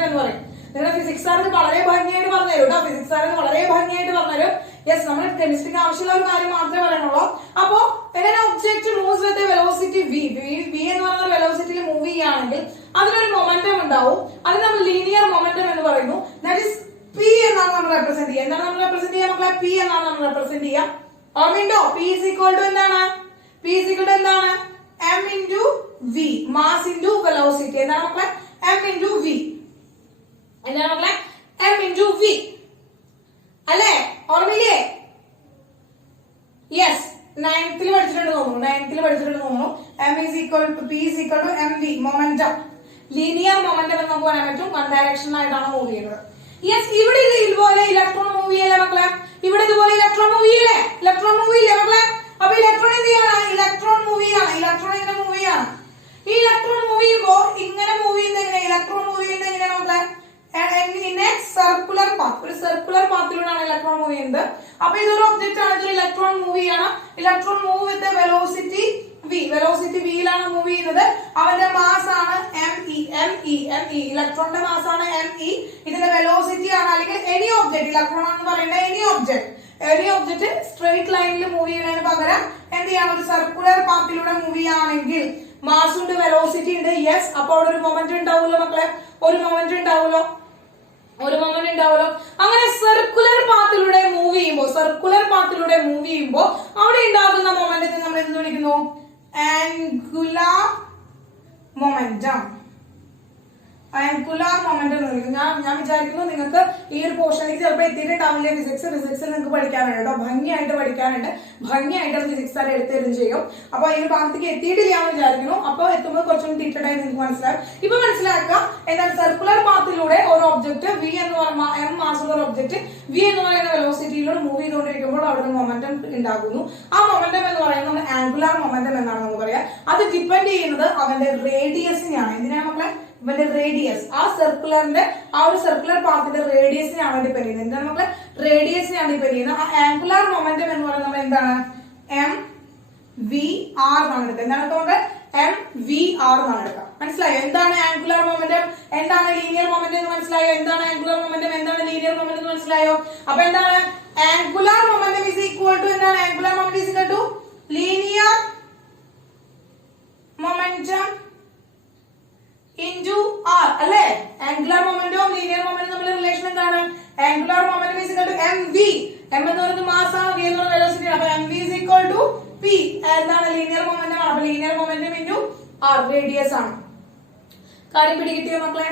എന്ന് പറയും. നിങ്ങളുടെ ഫിസിക്സ് സാറിന് വളരെ ഭംഗിയായിട്ട് പറഞ്ഞുതരും കേട്ടോ. ഫിസിക്സ് സാറിന് വളരെ ഭംഗിയായിട്ട് പറഞ്ഞുതരും. യെസ്, നമ്മൾ കെമിസ്ട്രിക്ക് ആവശ്യമുള്ള ഒരു കാര്യം മാത്രമേ പറയണുള്ളൂ. അപ്പോ object moves with velocity v എന്ന് പറയുന്ന വെലോസിറ്റിയിൽ മൂവ് ചെയ്യുകയാണെങ്കിൽ അതിനൊരു മൊമെന്റം ഉണ്ടാവും. അത് നമ്മൾ ലീനിയർ മൊമെന്റം എന്ന് പറയുന്നു. ദാറ്റ് ഈസ് p എന്നാണ് നമ്മൾ റെപ്രസെന്റ് ചെയ്യുക. എന്താണ് നമ്മൾ റെപ്രസെന്റ് ചെയ്യുക മക്കളെ? p എന്നാണ് നമ്മൾ റെപ്രസെന്റ് ചെയ്യുക. ഓർമ്മയുണ്ടോ? p is equal to എന്താണ്? p is equal to എന്താണ്? m into v, mass into velocity. എന്താണ് മക്കളെ? m into v. എന്താണ് മക്കളെ? m into v അല്ലേ? ഓർമ്മയില്ലേ? യെസ്, 9th പഠിച്ചിട്ടുണ്ട് തോന്നുന്നു. m is equal to p is equal to mv, momentum. Linear momentum എന്ന് നമുക്ക് പറയാൻ പറ്റും. വൺ ഡയറക്ഷൻ ആയിട്ടാണ് മൂവ് ചെയ്യുന്നത്. യെസ്, ഇവിടെ ഇതുപോലെ ഇലക്ട്രോൺ മൂവ് ചെയ്യല്ലേ മക്കളെ? ഇവിടെ ഇതുപോലെ ഇലക്ട്രോൺ മൂവ് ചെയ്യില്ലേ മക്കളെ? അപ്പൊ ഇലക്ട്രോൺ എന്ത് ചെയ്യാണ്? ഇലക്ട്രോൺ മൂവ് ചെയ്യാണ്. ഇലക്ട്രോൺ ഇങ്ങനെ മൂവ് ചെയ്യാണ്. ഈ ഇലക്ട്രോൺ മൂവ് ചെയ്യുമ്പോ ഇങ്ങനെ മൂവ് ചെയ്യുന്നത് എങ്ങനെയാണ്? ഇലക്ട്രോൺ മൂവ് ചെയ്യുന്നത് എങ്ങനെയാണ് മക്കളെ? Circular path. ഒരു സർക്കുലർ പാത്തിലൂടെയാണ് ഇലക്ട്രോൺ മൂവ് ചെയ്യുന്നത്. അപ്പൊ ഇതൊരു ഒബ്ജക്റ്റ് ആണ്. ഇതൊരു ഇലക്ട്രോൺ മൂവ് ചെയ്യണം. Electron move with velocity v. Velocity വിയിലാണ് മൂവ് ചെയ്യുന്നത്. അവന്റെ മാസ് ആണ് me. ഇലക്ട്രോണിന്റെ മാസ് ആണ് me. ഇതിന്റെ വെലോസിറ്റി ആണ്, അല്ലെങ്കിൽ എനി ഒബ്ജക്ട്, ഇലക്ട്രോൺ എന്ന് പറയുന്നത് എനി ഒബ്ജക്ട് സ്ട്രെയിറ്റ് ലൈനിൽ മൂവ് ചെയ്യുന്നതിന് പകരം എന്ത് ചെയ്യണം? ഒരു സർക്കുലർ പാത്തിലൂടെ മൂവ് ചെയ്യുകയാണെങ്കിൽ മാസ് ഉണ്ട്, വെലോസിറ്റി ഉണ്ട്. യെസ്, അപ്പൊ അവിടെ ഒരു മൊമെന്റ് ഉണ്ടാവുമല്ലോ മക്കളെ? ഒരു മൊമെന്റ് ഉണ്ടാവുമല്ലോ. അങ്ങനെ സർക്കുലർ പാത്തിലൂടെ മൂവ് ചെയ്യുമ്പോൾ അവിടെ ഉണ്ടാകുന്ന മൊമെന്റത്തെ നമ്മൾ എന്ത് വിളിക്കുന്നു? ആംഗുലാർ മൊമെന്റം എന്ന് വിളിക്കും. ഞാൻ വിചാരിക്കുന്നു നിങ്ങൾക്ക് ഈ ഒരു പോർഷനിലേക്ക് ചിലപ്പോൾ എത്തിയിട്ടുണ്ടാവില്ല. ഫിസിക്സിൽ നിങ്ങൾക്ക് പഠിക്കാനുണ്ട് കേട്ടോ. ഭംഗിയായിട്ട് ഫിസിക്സ് സാർ എടുത്തരും ചെയ്യും. അപ്പൊ ഈ ഒരു ഭാഗത്തേക്ക് എത്തിയിട്ടില്ല എന്ന് വിചാരിക്കുന്നു. അപ്പൊ എത്തുമ്പോൾ കുറച്ചും ഡീറ്റെയിൽ ആയി നിങ്ങൾക്ക് മനസ്സിലാവും. ഇപ്പൊ മനസ്സിലാക്കുക എന്താണ്? സർക്കുലർ പാത്തിലൂടെ ഒരു ഒബ്ജക്ട് v എന്ന് പറയുന്ന m മാസുള്ള ഒരു ഒബ്ജക്ട് v എന്ന് പറയുന്ന വെലോസിറ്റിയിലൂടെ മൂവ് ചെയ്തുകൊണ്ടിരിക്കുമ്പോൾ അവിടെ ഒരു മൊമെന്റം ഉണ്ടാകുന്നു. ആ മൊമെന്റം എന്ന് പറയുന്നത് നമ്മൾ ആംഗുലാർ മൊമെന്റം എന്നാണ് നമുക്ക് പറയാം. അത് ഡിപ്പെൻഡ് ചെയ്യുന്നത് അവന്റെ റേഡിയസിനെയാണ്. എന്തിനാണ് മക്കളെ? ഇവന്റെ റേഡിയസ്. ആ ഒരു സർക്കുലർ പാത്തിന്റെ റേഡിയസിനാണ് ഡിപ്പെൻഡ് ചെയ്യുന്നത്. എന്താണ് മക്കളെ? റേഡിയസിനാണ് ഡിപ്പെൻഡ് ചെയ്യുന്നത്. ആ ആംഗുലാർ മൊമെന്റം എന്ന് പറയുന്നത് നമ്മൾ എന്താണ്? mvr എന്നാണ് എടുക്കുക. എന്താണ് എടുക്കുന്നത്? mvr എന്നാണ് എടുക്കുക. മനസ്സിലായോ? എന്താണ് ആംഗുലാർ മൊമെന്റം, എന്താണ് ലീനിയർ മൊമെന്റം എന്ന് മനസ്സിലായോ? എന്താണ് ആംഗുലാർ മൊമെന്റം, എന്താണ് ലീനിയർ മൊമെന്റം എന്ന് മനസ്സിലായോ? അപ്പൊ എന്താണ്? Angular momentum is equal to എന്താണ്? Angular momentum is equal to linear momentum into r അല്ലേ? ആംഗുലാർ മൊമെന്റവും ലീനിയർ മൊമെന്റും തമ്മിലുള്ള റിലേഷൻ എന്താണ്? Angular momentum is equal to mv. m എന്ന് പറയുന്നത് മാസ് ആണ്, v എന്ന് പറയുന്നത് വെലോസിറ്റി ആണ്. അപ്പൊ mv is equal to p. എന്താണ്? ലീനിയർ മൊമെന്റം ആണ്. അപ്പൊ linear momentum into r, radius ആണ്. കാര്യം പിടികിട്ടിയോ മക്കളെ?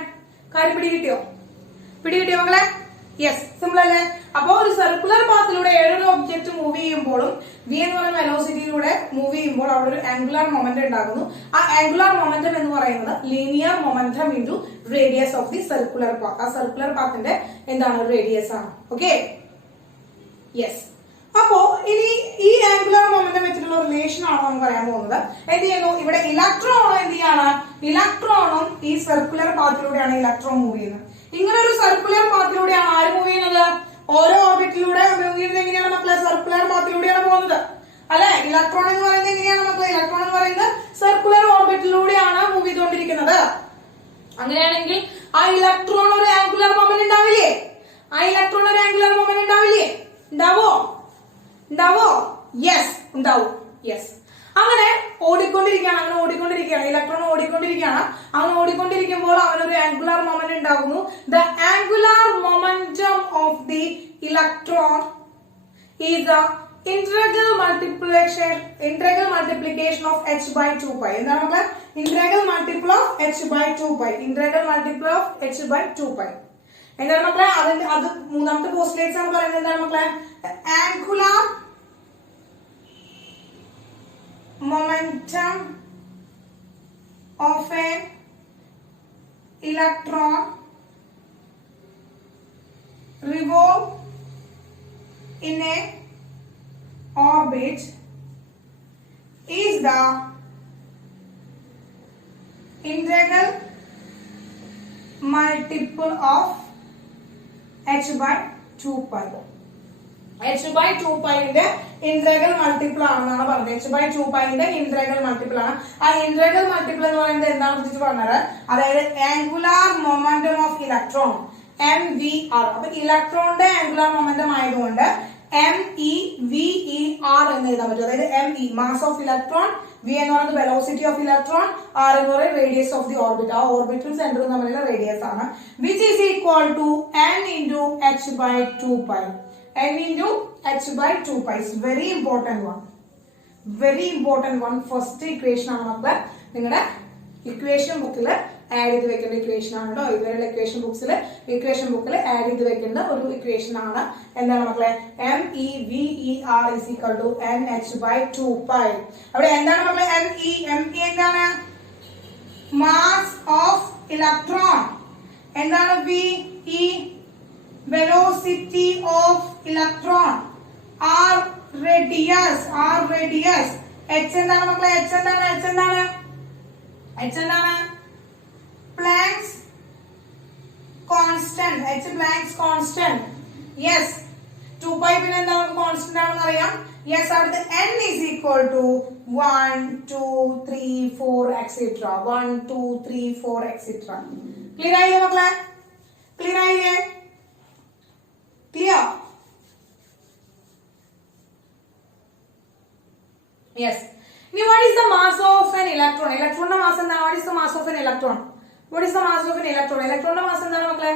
പിടികിട്ടിയോ മക്കളെ? യെസ്, സിമ്പിൾ അല്ലേ? അപ്പൊ ഒരു സർക്കുലർ പാത്തിലൂടെ ഏതൊരു ഒബ്ജക്ട് മൂവ് ചെയ്യുമ്പോഴും v എന്ന് പറയുന്ന വെലോസിറ്റിയിലൂടെ മൂവ് ചെയ്യുമ്പോൾ അവിടെ ഒരു ആംഗുലാർ മൊമെന്റം ഉണ്ടാകുന്നു. ആ ആംഗുലാർ മൊമെന്റം എന്ന് പറയുന്നത് linear momentum into radius of the circular path. ആ സർക്കുലർ പാത്തിന്റെ എന്താണ്? റേഡിയസ് ആണ്. Okay, yes. അപ്പോ ഇനി ഈ ആംഗുലാർ മൊമെന്റം വെച്ചിട്ടുള്ള റിലേഷൻ ആണ് നമുക്ക് പറയാൻ പോകുന്നത്. എന്ത് ചെയ്യുന്നു? ഇവിടെ ഇലക്ട്രോണും ഈ സർക്കുലർ പാത്തിലൂടെയാണ് ഇലക്ട്രോൺ മൂവ് ചെയ്യുന്നത്. ഇങ്ങനെ ഒരു സർക്കുലർ പാത്തിലൂടെയാണ് ആര് മൂവ് ചെയ്യുന്നത്? ഓരോ ഓർബിറ്റിലൂടെ മൂവ് ചെയ്യുന്നത് എങ്ങനെയാണ് മക്കളെ? സർക്കുലർ പാത്തിലൂടെയാണ് പോകുന്നത് അല്ലെ? ഇലക്ട്രോൺ എന്ന് പറയുന്നത് എങ്ങനെയാണ് മക്കളെ? ഇലക്ട്രോൺ എന്ന് പറയുന്നത് സർക്കുലർ ഓർബിറ്റിലൂടെയാണ് മൂവ് ചെയ്തുകൊണ്ടിരിക്കുന്നത്. അങ്ങനെയാണെങ്കിൽ ആ ഇലക്ട്രോൺ ഒരു ആംഗുലാർ മൊമെന്റ് ഉണ്ടാവില്ലേ? ഉണ്ടാവോ? യെസ്, ഉണ്ടാവും. യെസ്. അങ്ങനെ ഓടിക്കൊണ്ടിരിക്കുകയാണ് ഇലക്ട്രോൺ ഓടിക്കൊണ്ടിരിക്കുമ്പോൾ അവനൊരു ആംഗുലാർ മൊമെന്റ് ഉണ്ടാകുന്നു. The angular momentum of the electron is the integral multiplication of h by 2 pi. എന്താണ് മക്കളെ? integral multiple of h by 2 pi. എന്താണ് മക്കളെ? അത് മൂന്നാമത്തെ പോസ്റ്റ്ലേറ്റ്സ് ആണ് പറയുന്നത്. എന്താണ് മക്കളെ? Angular momentum of an electron revolve in a orbit is the integral multiple of h by 2 pi. h by 2 pi ന്റെ ഇന്റഗ്രൽ മൾട്ടിപ്പിൾ ആണെന്നാണ് പറഞ്ഞത്. h by 2 pi ന്റെ ഇന്റഗ്രൽ മൾട്ടിപ്പിൾ ആണ്. ആ ഇന്റഗ്രൽ മൾട്ടിപ്പിൾ എന്ന് പറയുന്നത് എന്താണെന്ന് വെച്ചിട്ട് പറഞ്ഞത്, അതായത് angular momentum of electron MVR. അപ്പൊ ഇലക്ട്രോണിന്റെ ആംഗുലാർ മൊമെന്റം ആയതുകൊണ്ട് MEVER എന്ന് എഴുതാൻ പറ്റും. അതായത് ME mass of electron, V എന്ന് പറയുന്നത് വെലോസിറ്റി ഓഫ് ഇലക്ട്രോൺ, R എന്ന് പറയുന്നത് റേഡിയസ് ഓഫ് ദി ഓർബിറ്റ്. ആ ഓർബിറ്റും സെന്ററും തമ്മിലുള്ള റേഡിയസ് ആണ്. Which is equal to N into H by 2 pi. N into H by 2 pi is very important one. Very important one. First equation ആണ് മക്കളെ. നിങ്ങളുടെ equation ബുക്കിൽ ആഡ് ചെയ്ത് വെക്കേണ്ട ഇക്വേഷൻ ആണ് കേട്ടോ. ഇവരുടെ ഇക്വേഷൻ ബുക്കിൽ ആഡ് ചെയ്ത് വെക്കേണ്ട ഒരു ഇക്വേഷൻ ആണ്. എന്താണ് മക്കളെ? MEVER is equal to NH by 2 pi. അവിടെ എന്താണ് മക്കളെ? ME എന്താണ്? Mass of electron. എന്താണ്? VE velocity of electron. R radius. H എന്താണ് മക്കളെ? H എന്താണ്? Planck's constant. H Planck's constant. Yes. 2 pi പിന്നെ എന്താണ്? കോൺസ്റ്റന്റ് ആണെന്ന് അറിയാം. Yes, അടുത്ത N is equal to 1, 2, 3, 4, etc. 1, 2, 3, 4, etc. Clear ആയില്ലേ മക്കളെ? Clear ആയില്ലേ? Clear? Yes. Now what is the mass of an electron? Electron ന്റെ mass എന്താണ്? What is the mass of an electron? What is the mass of an electron? Electron ന്റെ mass എന്താണ് മക്കളെ?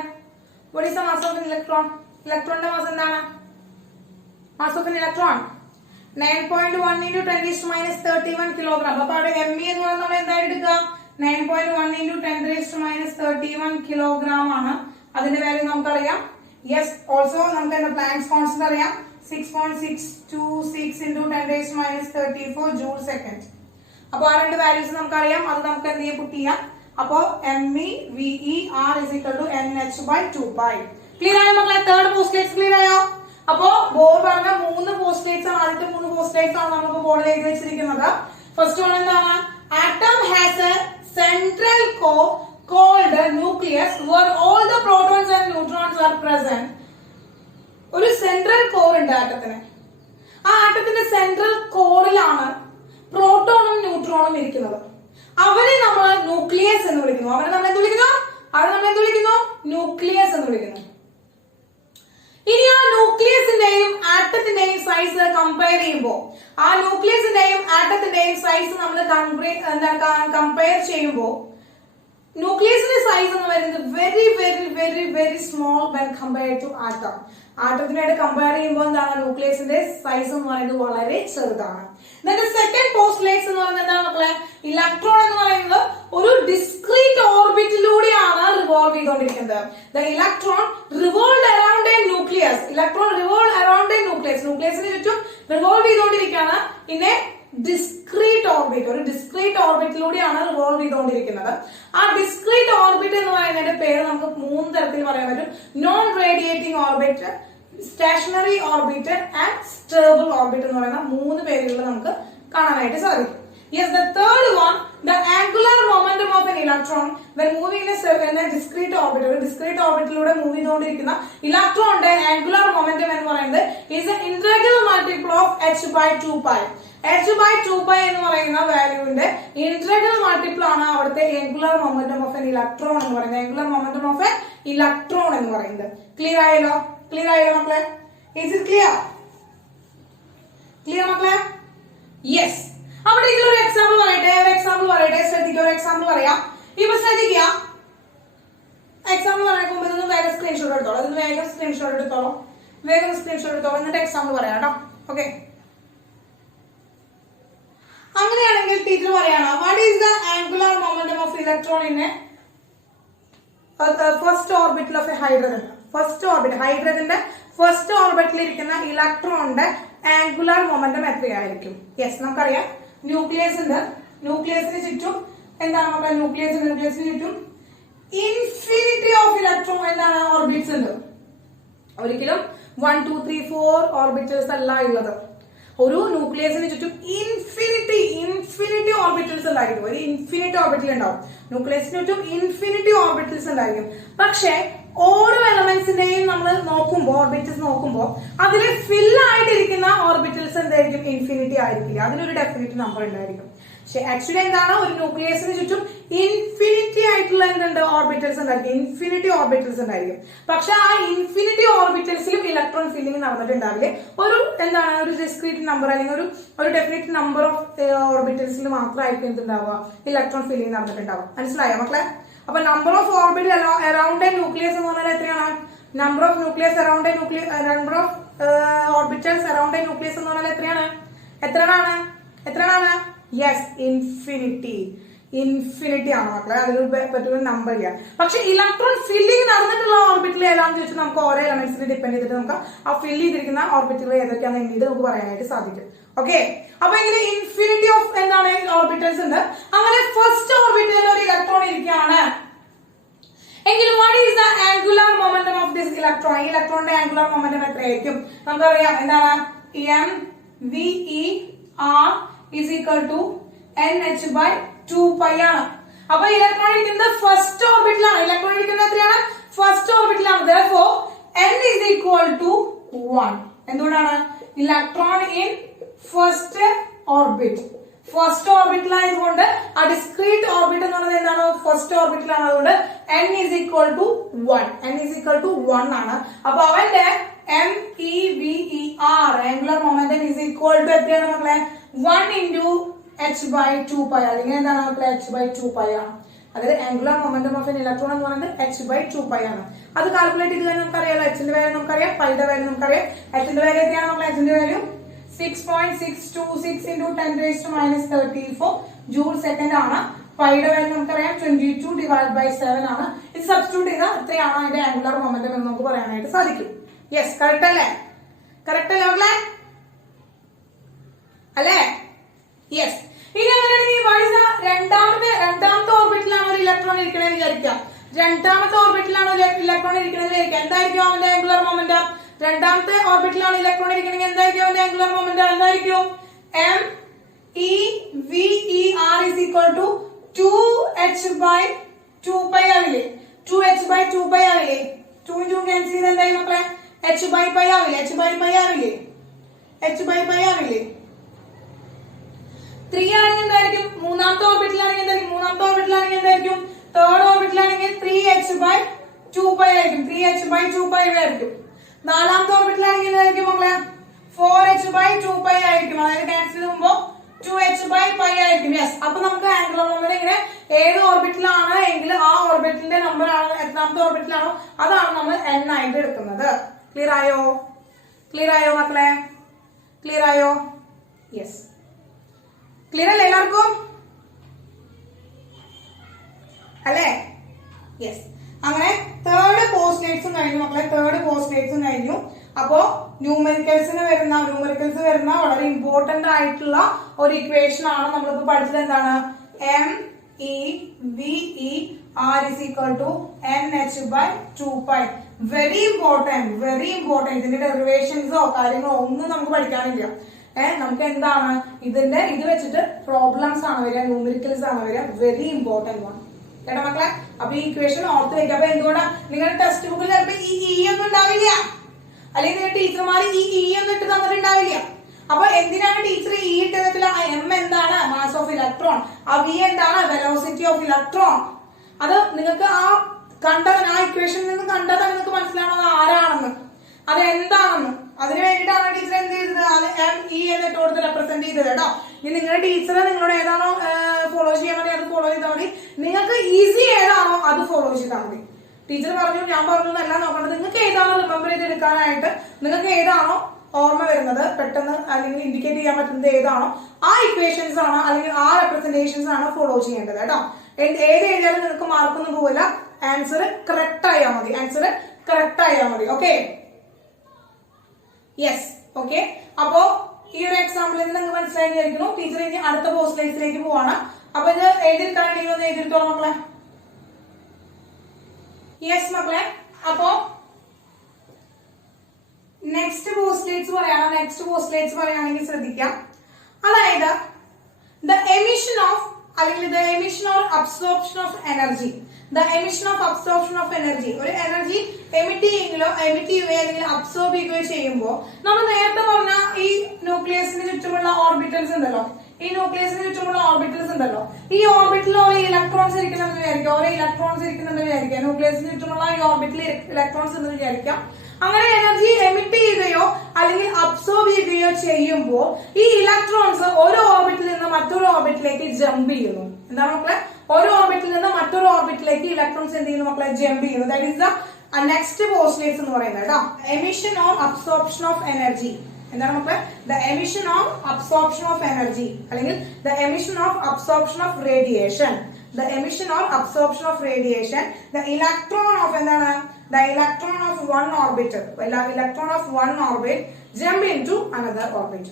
What is the mass of an electron? Electron ന്റെ mass എന്താണ്? Mass of an electron 9.1 into 10 raised to minus 31 kilogram. അപ്പോൾ അവിടെ ME എന്ന് പറയുന്നത് നമ്മൾ എന്താ എടുക്കുക? 9.1 into 10 raised to minus 31 kilogram ആണ്. അതിന്റെ വാല്യൂ നമുക്കറിയാം. യെസ്, ഓൾസോ നമുക്ക് എന്താ Planck's constant അറിയാം. 6.626 into 10 raised to minus 34 joule second. അപ്പോൾ ആ രണ്ട് വാല്യൂസ് നമുക്കറിയാം. അത് നമുക്ക് എന്ത് ചെയ്യാം? പുട്ട് ചെയ്യാം. അപ്പോൾ MEVER is equal to NH by 2 pi. Clear ആയോ മക്കളെ? തേർഡ് പോസ്റ്റ്ലേറ്റ്സ് ക്ലിയർ ആയോ? അപ്പോ ബോർഡ് പറഞ്ഞ 3 പോസ്റ്റ്ലേറ്റ്സ് ആണ്. ആദ്യത്തെ 3 പോസ്റ്റ്ലേറ്റ്സ് ആണ് നമ്മൾ ബോർഡിൽ എഴുതി വെച്ചിരിക്കുന്നത്. ഫസ്റ്റ് വൺ എന്താണ്? Atom has a central core called nucleus where all the protons and neutrons are present. ഒരു സെൻട്രൽ കോർ ഉണ്ട് ആറ്റത്തിന്. ആ ആറ്റത്തിന്റെ സെൻട്രൽ കോറിലാണ് പ്രോട്ടോണും ന്യൂട്രോണും ഇരിക്കുന്നത്. അവരെ നമ്മൾ ന്യൂക്ലിയസ് എന്ന് വിളിക്കുന്നു. അവരെ നമ്മൾ എന്ത് വിളിക്കുന്നു? ന്യൂക്ലിയസ് എന്ന് വിളിക്കുന്നു. ഇനി ആ ന്യൂക്ലിയസിന്റെയും ആറ്റത്തിന്റെയും സൈസ് കമ്പയർ ചെയ്യുമ്പോൾ, ആ ന്യൂക്ലിയസിന്റെയും ആറ്റത്തിന്റെയും സൈസ് നമ്മൾ കമ്പയർ ചെയ്യുമ്പോൾ ന്യൂക്ലിയസിന്റെ സൈസ് എന്ന് പറയുന്നത് very very very very small when compare to atom. ആറ്റത്തിനായിട്ട് കമ്പയർ ചെയ്യുമ്പോൾ എന്താണ്? ന്യൂക്ലിയസിന്റെ സൈസ് എന്ന് പറയുന്നത് വളരെ ചെറുതാണ്. സെക്കൻഡ് പോസ്റ്റ്ലേറ്റ്സ് എന്ന് പറയുന്നത് എന്താണ് മക്കളെ? ഇലക്ട്രോൺ എന്ന് പറയുന്നത് ഒരു ഡിസ്ക്രീറ്റ് ഓർബിറ്റിലൂടെയാണ് റിവോൾവ് ചെയ്തുകൊണ്ടിരിക്കുന്നത്. The electron revolve around a nucleus. ന്യൂക്ലിയസിന് ചുറ്റും റിവോൾവ് ചെയ്തുകൊണ്ടിരിക്കുകയാണ്. ഇന്നെ ഡിസ്ക്രീറ്റ് ഓർബിറ്റ്, ഒരു ഡിസ്ക്രീറ്റ് ഓർബിറ്റിലൂടെയാണ് റിവോൾവ് ചെയ്തുകൊണ്ടിരിക്കുന്നത്. ആ ഡിസ്ക്രീറ്റ് ഓർബിറ്റ് എന്ന് പറയുന്നതിന്റെ പേര് നമുക്ക് 3 തരത്തിൽ പറയാൻ പറ്റും. Non radiating orbit, stationary orbit and stable orbit എന്ന് പറയുന്ന 3 പേരുകൾ നമുക്ക് കാണാനായിട്ട് സാധിക്കും. Yes, the third one, the angular momentum of an electron when moving in a discrete orbit. ഒരു ഡിസ്ക്രീറ്റ് ഓർബിറ്റിലൂടെ മൂവ് ചെയ്തുകൊണ്ടിരിക്കുന്ന ഇലക്ട്രോണിന്റെ ആംഗുലർ മൊമെന്റം എന്ന് പറയുന്നത് is an integral multiple of h by 2 pi. h by 2 pi എന്ന് പറയുന്ന വാല്യൂവിന്റെ integral multiple ആണ് അവിടുത്തെ angular momentum of an electron എന്ന് പറയുന്നത്. Angular momentum of an electron എന്ന് പറയുന്നത്. ക്ലിയർ ആയല്ലോ മക്കളെ? Is it clear മക്കളെ? Yes. അവിടെ ഇതിലൊരു എക്സാമ്പിൾ പറയട്ടെ. ശ്രദ്ധിക്കുക, ഒരു എക്സാമ്പിൾ പറയാം. ഇപ്പൊ ശ്രദ്ധിക്കുക, എക്സാമ്പിൾ പറയാൻ മുമ്പ് ഇതൊന്ന് വേഗം സ്ക്രീൻഷോട്ട് എടുത്തോളൂ. എന്നിട്ട് എക്സാമ്പിൾ പറയാം കേട്ടോ. ഓക്കെ, അങ്ങനെയാണെങ്കിൽ ടീച്ചർ പറയാണ്, what is the angular momentum of electron in a first ഓർബിറ്റിൽ ഓഫ് എ ഹൈഡ്രജൻ. ഹൈഡ്രജന്റെ ഫസ്റ്റ് ഓർബിറ്റിൽ ഇരിക്കുന്ന ഇലക്ട്രോണിന്റെ ആംഗുലർ മൊമെന്റം എത്രയായിരിക്കും? യെസ്, നമുക്കറിയാം ന്യൂക്ലിയസിന് ചുറ്റും എന്താണ് മക്കളെ? ന്യൂക്ലിയസിന് ചുറ്റും ഇൻഫിനിറ്റി ഓഫ് ഇലക്ട്രോൺ എന്താണ്? ഓർബിറ്റ്സ് ഉണ്ട്. ഒരിക്കലും 1, 2, 3, 4 ഓർബിറ്റൽസ് അല്ല ഉള്ളത്. ഒരു ന്യൂക്ലിയസിന് ചുറ്റും ഇൻഫിനിറ്റി ഓർബിറ്റൽസ് ഉണ്ടായിരിക്കും. ഒരു ഇൻഫിനിറ്റി ഓർബിറ്റൽ ഉണ്ടാവും. ന്യൂക്ലിയസിന് ചുറ്റും ഇൻഫിനിറ്റി ഓർബിറ്റൽസ് ഉണ്ടായിരിക്കും. പക്ഷേ ഓരോ എലമെന്റ്സിന്റെയും നമ്മൾ നോക്കുമ്പോൾ ഓർബിറ്റൽസ് നോക്കുമ്പോൾ അതിൽ ഫിൽ ആയിട്ടിരിക്കുന്ന ഓർബിറ്റൽസ് എന്തായിരിക്കും? ഇൻഫിനിറ്റി ആയിരിക്കില്ല. അതിനൊരു ഡെഫിനിറ്റ് നമ്പർ ഉണ്ടായിരിക്കും. പക്ഷെ ആക്ച്വലി എന്താണ്, ഒരു ന്യൂക്ലിയസിന് ചുറ്റും ഇൻഫിനിറ്റി ആയിട്ടുള്ള എന്തുണ്ട്? ഓർബിറ്റൽസ് ഉണ്ടായിരിക്കും. ഇൻഫിനിറ്റി ഓർബിറ്റൽസ് ഉണ്ടായിരിക്കും. പക്ഷെ ആ ഇൻഫിനിറ്റി ഓർബിറ്റൽസിലും ഇലക്ട്രോൺ ഫില്ലിംഗ് നടന്നിട്ടുണ്ടാവില്ലേ? ഒരു എന്താണ്, ഒരു ഡിസ്ക്രീറ്റ് നമ്പർ അല്ലെങ്കിൽ ഒരു ഡെഫിനിറ്റ് നമ്പർ ഓഫ് ഓർബിറ്റൽസിൽ മാത്രമായിരിക്കും എന്തുണ്ടാവുക? Electron filling നടന്നിട്ടുണ്ടാവുക. മനസ്സിലായോ മക്കളെ? അപ്പൊ number of orbital around a nucleus എന്ന് പറഞ്ഞാൽ എത്രയാണ്? Number of nucleus around A number of orbitals around a nucleus എന്ന് പറഞ്ഞാൽ എത്രയാണ്? എത്രയാണ്? Yes, infinity. ഇൻഫിനിറ്റി ആണ് മക്കളെ. അതിന് പറ്റുന്ന നമ്പർ ഇല്ല. പക്ഷെ ഇലക്ട്രോൺ ഫില്ലിംഗ് നടന്നിട്ടുള്ള ഓർബിറ്റൽ ഏതാണെന്ന് ചോദിച്ചാൽ നമുക്ക് ഓരോ എലമെന്റ്സിനെ ഡിപെൻഡ് ചെയ്തിട്ട് നമുക്ക് ആ ഫില്ല് ചെയ്തിരിക്കുന്ന ഓർബിറ്റലുകൾ ഏതൊക്കെയാണെന്ന് എഴുതിയിട്ട് നമുക്ക് പറയാനായിട്ട് സാധിക്കും. ഓക്കെ, അപ്പൊ ഇങ്ങനെ ഇൻഫിനിറ്റി ഓഫ് എന്താണ് ഓർബിറ്റൽസ് ഉണ്ട്. അങ്ങനെ ഫസ്റ്റ് ഓർബിറ്റലിൽ ഒരു ഇലക്ട്രോൺ ഇരിക്കുകയാണ് എങ്കിൽ what is the angular momentum of this electron? ഈ ഇലക്ട്രോണിന്റെ ആംഗുലാർ മൊമെന്റം എത്രയായിരിക്കും? നമുക്കറിയാം എന്താണ്? mv(r) is equal to nh/2π ആണ്. അപ്പൊ ഇലക്ട്രോൺ ഇരിക്കുന്നത് ഫസ്റ്റ് ഓർബിറ്റിലാണ്. ഇലക്ട്രോൺ ഇരിക്കുന്നത് എത്രയാണ്? ഫസ്റ്റ് ഓർബിറ്റിലാണ്. therefore n is equal to 1. എന്തുകൊണ്ടാണ്? Electron in first orbit. First ഓർബിറ്റിലായതുകൊണ്ട് ആ ഡിസ്ക്രീറ്റ് ഓർബിറ്റ് എന്ന് പറയുന്നത് എന്താണ്? ഫസ്റ്റ് ഓർബിറ്റിലാണ്. അതുകൊണ്ട് n is equal to 1. n is equal to 1 ആണ്. അപ്പൊ അവന്റെ MEVER angular momentum is equal to എത്രയാണ് മക്കളെ? 1 into h/2π. അല്ലെങ്കിൽ എന്താണ് മക്കളെ? h/2π ആണ്. അതായത് angular momentum of an electron എന്ന് പറയുന്നത് h/2π ആണ്. അത് കാൽക്കുലേറ്റ് ചെയ്ത് കഴിഞ്ഞാൽ നമുക്കറിയാലോ. എച്ചിന്റെ വാല്യൂ നമുക്കറിയാം, പൈയുടെ വാല്യൂ നമുക്കറിയാം. എച്ചിന്റെ വാല്യൂ എത്രയാണ് മക്കളെ? എച്ചിന്റെ വാല്യൂ 6.626 into 10⁻34 ജൂൾ സെക്കൻഡ് ആണ്. പൈയുടെ വാല്യൂ നമുക്കറിയാം 22/7 ആണ്. ഇത് സബ്സ്റ്റിറ്റ്യൂട്ട് ചെയ്താൽ എത്രയാണ് അതിന്റെ ആംഗുലർ മൊമെന്റം എന്ന് നമുക്ക് പറയാനായിട്ട് സാധിക്കും. യെസ്, കറക്റ്റ് അല്ലേ? കറക്റ്റ് അല്ലേ മക്കളെ? അല്ലേ? യെസ്. ഇനി അങ്ങനെയാണെങ്കിൽ രണ്ടാമത്തെ ഓർബിറ്റിലാണ് ഒരു ഇലക്ട്രോൺ ഇരിക്കണമെന്ന് വിചാരിക്കാം. രണ്ടാമത്തെ ഓർബിറ്റിലാണ് ഒരു ഇലക്ട്രോൺ ഇരിക്കണമെന്ന് വിചാരിക്കാം. എന്തായിരിക്കും അവന്റെ ആംഗുലർ മൊമെന്റം? രണ്ടാമത്തെ ഓർബിറ്റിലാണ് ഇലക്ട്രോൺ ഇരിക്കണമെങ്കിൽ എന്തായിരിക്കും അവന്റെ ആംഗുലർ മൊമെന്റം? എന്തായിരിക്കും? MEVER is equal to 2h/2π ആവില്ലേ? 2h/2π ആവില്ലേ? 2 cancel ചെയ്ത് എന്തായി മക്കളെ? h/π ആവില്ലേ? h/π ആവില്ലേ? h/π ആവില്ലേ? 3 ആണെങ്കിൽ എന്തായിരിക്കും? മൂന്നാമത്തെ ഓർബിറ്റിലാണെങ്കിൽ എന്തായിരിക്കും? തേർഡ് ഓർബിറ്റിലാണെങ്കിൽ 3h/2π ആയിരിക്കും. 3h/2π ആയിരിക്കും. നാലാമത്തെ ഓർബിറ്റിലാണെങ്കിൽ എന്തായിരിക്കും മക്കളെ? 4h/2π ആയിരിക്കും. അതായത് ക്യാൻസൽ ചെയ്യുമ്പോൾ 2h/π ആയിരിക്കും. യെസ്. അപ്പൊ നമുക്ക് ആംഗുലർ മൊമെന്റം ഇങ്ങനെ ഏത് ഓർബിറ്റിലാണ് എങ്കിൽ ആ ഓർബിറ്റിന്റെ നമ്പർ ആണ്, എത്രാമത്തെ ഓർബിറ്റിലാണോ അതാണ് നമ്മൾ n ആയിട്ട് എടുക്കുന്നത്. ക്ലിയർ ആയോ? മക്കളെ? ക്ലിയർ ആയോ? യെസ്. ക്ലിയർ അല്ലേ എല്ലാവർക്കും? അല്ലേ? യെസ്. അങ്ങനെ തേർഡ് പോസ്റ്റ്ലേറ്റ്സും കഴിഞ്ഞു മക്കളെ. അപ്പോ ന്യൂമറിക്കൽസ് വരുന്ന വളരെ ഇമ്പോർട്ടന്റ് ആയിട്ടുള്ള ഒരു ഇക്വേഷൻ ആണ് നമ്മളിപ്പോ പഠിച്ചത്. എന്താണ്? MEVER is equal to nh/2π. Very important. ഇതിന്റെ ഡെറിവേഷൻസോ കാര്യങ്ങളോ ഒന്നും നമുക്ക് പഠിക്കാനില്ല. നമുക്ക് എന്താണ് ഇത് വെച്ചിട്ട് പ്രോബ്ലംസ് ആണ് വരിക, ന്യൂമറിക്കൽസ് ആണ് വരിക. വെരി ഇമ്പോർട്ടന്റ് ആണ് കേട്ടോ മക്കളെ. അപ്പൊ ഈ ഇക്വേഷൻ ഓർത്ത് വയ്ക്കുക. അപ്പൊ എന്തുകൊണ്ടാ നിങ്ങളുടെ ടെക്സ്റ്റ് ബുക്കിൽ ചിലപ്പോ ഈ ഒന്നും ഉണ്ടാവില്ല, അല്ലെങ്കിൽ നിങ്ങളുടെ ടീച്ചർമാർ ഈ ഒന്നും ഇട്ട് തന്നിട്ടുണ്ടാവില്ല. അപ്പൊ എന്തിനാണ് ടീച്ചർ ഈ ഇട്ട് തന്നിട്ടില്ല? m എന്താണ്? Mass of electron. ആ v എന്താണ്? Velocity of electron. അത് നിങ്ങൾക്ക് ആ ഇക്വേഷനിൽ നിന്ന് കണ്ടാൽ നിങ്ങൾക്ക് മനസ്സിലാവുന്നത് ആരാണെന്ന്, അത് എന്താണെന്ന്. അതിന് വേണ്ടിയിട്ടാണ് ടീച്ചർ എന്ത് ചെയ്തത്? അത് ME എന്നിട്ട് കൊടുത്ത് റെപ്രസെന്റ് ചെയ്തത് കേട്ടോ. ഇനി നിങ്ങളുടെ ടീച്ചർ നിങ്ങളോട് ഏതാണോ ഫോളോ ചെയ്യാൻ വേണ്ടി അത് ഫോളോ ചെയ്താൽ മതി. നിങ്ങൾക്ക് ഈസി ഏതാണോ അത് ഫോളോ ചെയ്താൽ മതി. ടീച്ചർ പറഞ്ഞു, ഞാൻ പറഞ്ഞു എന്നല്ല നോക്കേണ്ടത്. നിങ്ങൾക്ക് ഏതാണോ റിമെമ്പർ ചെയ്തെടുക്കാനായിട്ട്, നിങ്ങൾക്ക് ഏതാണോ ഓർമ്മ വരുന്നത് പെട്ടെന്ന് അല്ലെങ്കിൽ ഇൻഡിക്കേറ്റ് ചെയ്യാൻ പറ്റുന്നത് ഏതാണോ ആ ഇക്വേഷൻസ് ആണ് അല്ലെങ്കിൽ ആ റെപ്രസെന്റേഷൻസ് ആണ് ഫോളോ ചെയ്യേണ്ടത് കേട്ടോ. ഏത് എഴുതിയാലും നിങ്ങൾക്ക് മാർക്കൊന്നും പോവില്ല. ആൻസർ കറക്റ്റ് ആയാൽ മതി. ഓക്കെ? യെസ്. ഓക്കെ. അപ്പോ ഈ ഒരു എക്സാമ്പിളിൽ നിന്ന് നിങ്ങൾക്ക് മനസ്സിലായിരിക്കുന്നു. ടീച്ചർ ഇനി അടുത്ത പോസ്റ്റ്ലേറ്റ്സിലേക്ക് പോവാണ്. അപ്പൊ ഇത് എഴുതിയെടുക്കാനുണ്ടെങ്കിൽ ഒന്ന് എഴുതിയെടുത്തോ മക്കളെ. യെസ് മക്കളെ. അപ്പോ നെക്സ്റ്റ് പോസ്റ്റ്ലേറ്റ്സ് പറയുകയാണെങ്കിൽ ശ്രദ്ധിക്കാം. അതായത് ദ എമിഷൻ ഓഫ് അല്ലെങ്കിൽ the emission or absorption of energy. The emission of absorption of energy. ഒരു എനർജി എമിറ്റ് ചെയ്യുകയോ അല്ലെങ്കിൽ അബ്സോർബ് ചെയ്യുകയോ ചെയ്യുമ്പോൾ നമ്മൾ നേരത്തെ പറഞ്ഞ ഈ ന്യൂക്ലിയസിന് ചുറ്റുമുള്ള ഓർബിറ്റൽസ് ഉണ്ടല്ലോ, ഈ ന്യൂക്ലിയസിന് ചുറ്റുമുള്ള ഓർബിറ്റൽസ് ഉണ്ടല്ലോ, ഈ ഓർബിറ്റിൽ ഓരോ ഇലക്ട്രോൺസ് ഇരിക്കുന്നുണ്ടെന്ന് വിചാരിക്കാം, ന്യൂക്ലിയസിന് ചുറ്റുമുള്ള ഈ ഓർബിറ്റിൽ ഇലക്ട്രോൺസ് ഉണ്ടെന്ന് വിചാരിക്കാം. അങ്ങനെ എനർജി എമിറ്റ് ചെയ്യുകയോ അല്ലെങ്കിൽ അബ്സോർബ് ചെയ്യുകയോ ചെയ്യുമ്പോൾ ഈ ഇലക്ട്രോൺസ് ഒരു ഓർബിറ്റിൽ നിന്ന് മറ്റൊരു ഓർബിറ്റിലേക്ക് ജമ്പ് ചെയ്യുന്നു. എന്താണ് മക്കളെ? ഒരു ഓർബിറ്റിൽ നിന്ന് മറ്റൊരു ഓർബിറ്റിലേക്ക് ഇലക്ട്രോൺസ് എന്ത് ചെയ്യുന്നു മക്കളെ? ജമ്പ് ചെയ്യുന്നു. That is the next postulates എന്ന് പറയുന്നത് കേട്ടോ. Emission or absorption of energy. എന്താണ് മക്കളെ? The emission or absorption of energy അല്ലെങ്കിൽ the emission of absorption of radiation. The emission or absorption of radiation, the electron of എന്താണ്? The electron of one orbit, electron of one orbit jump into another orbit,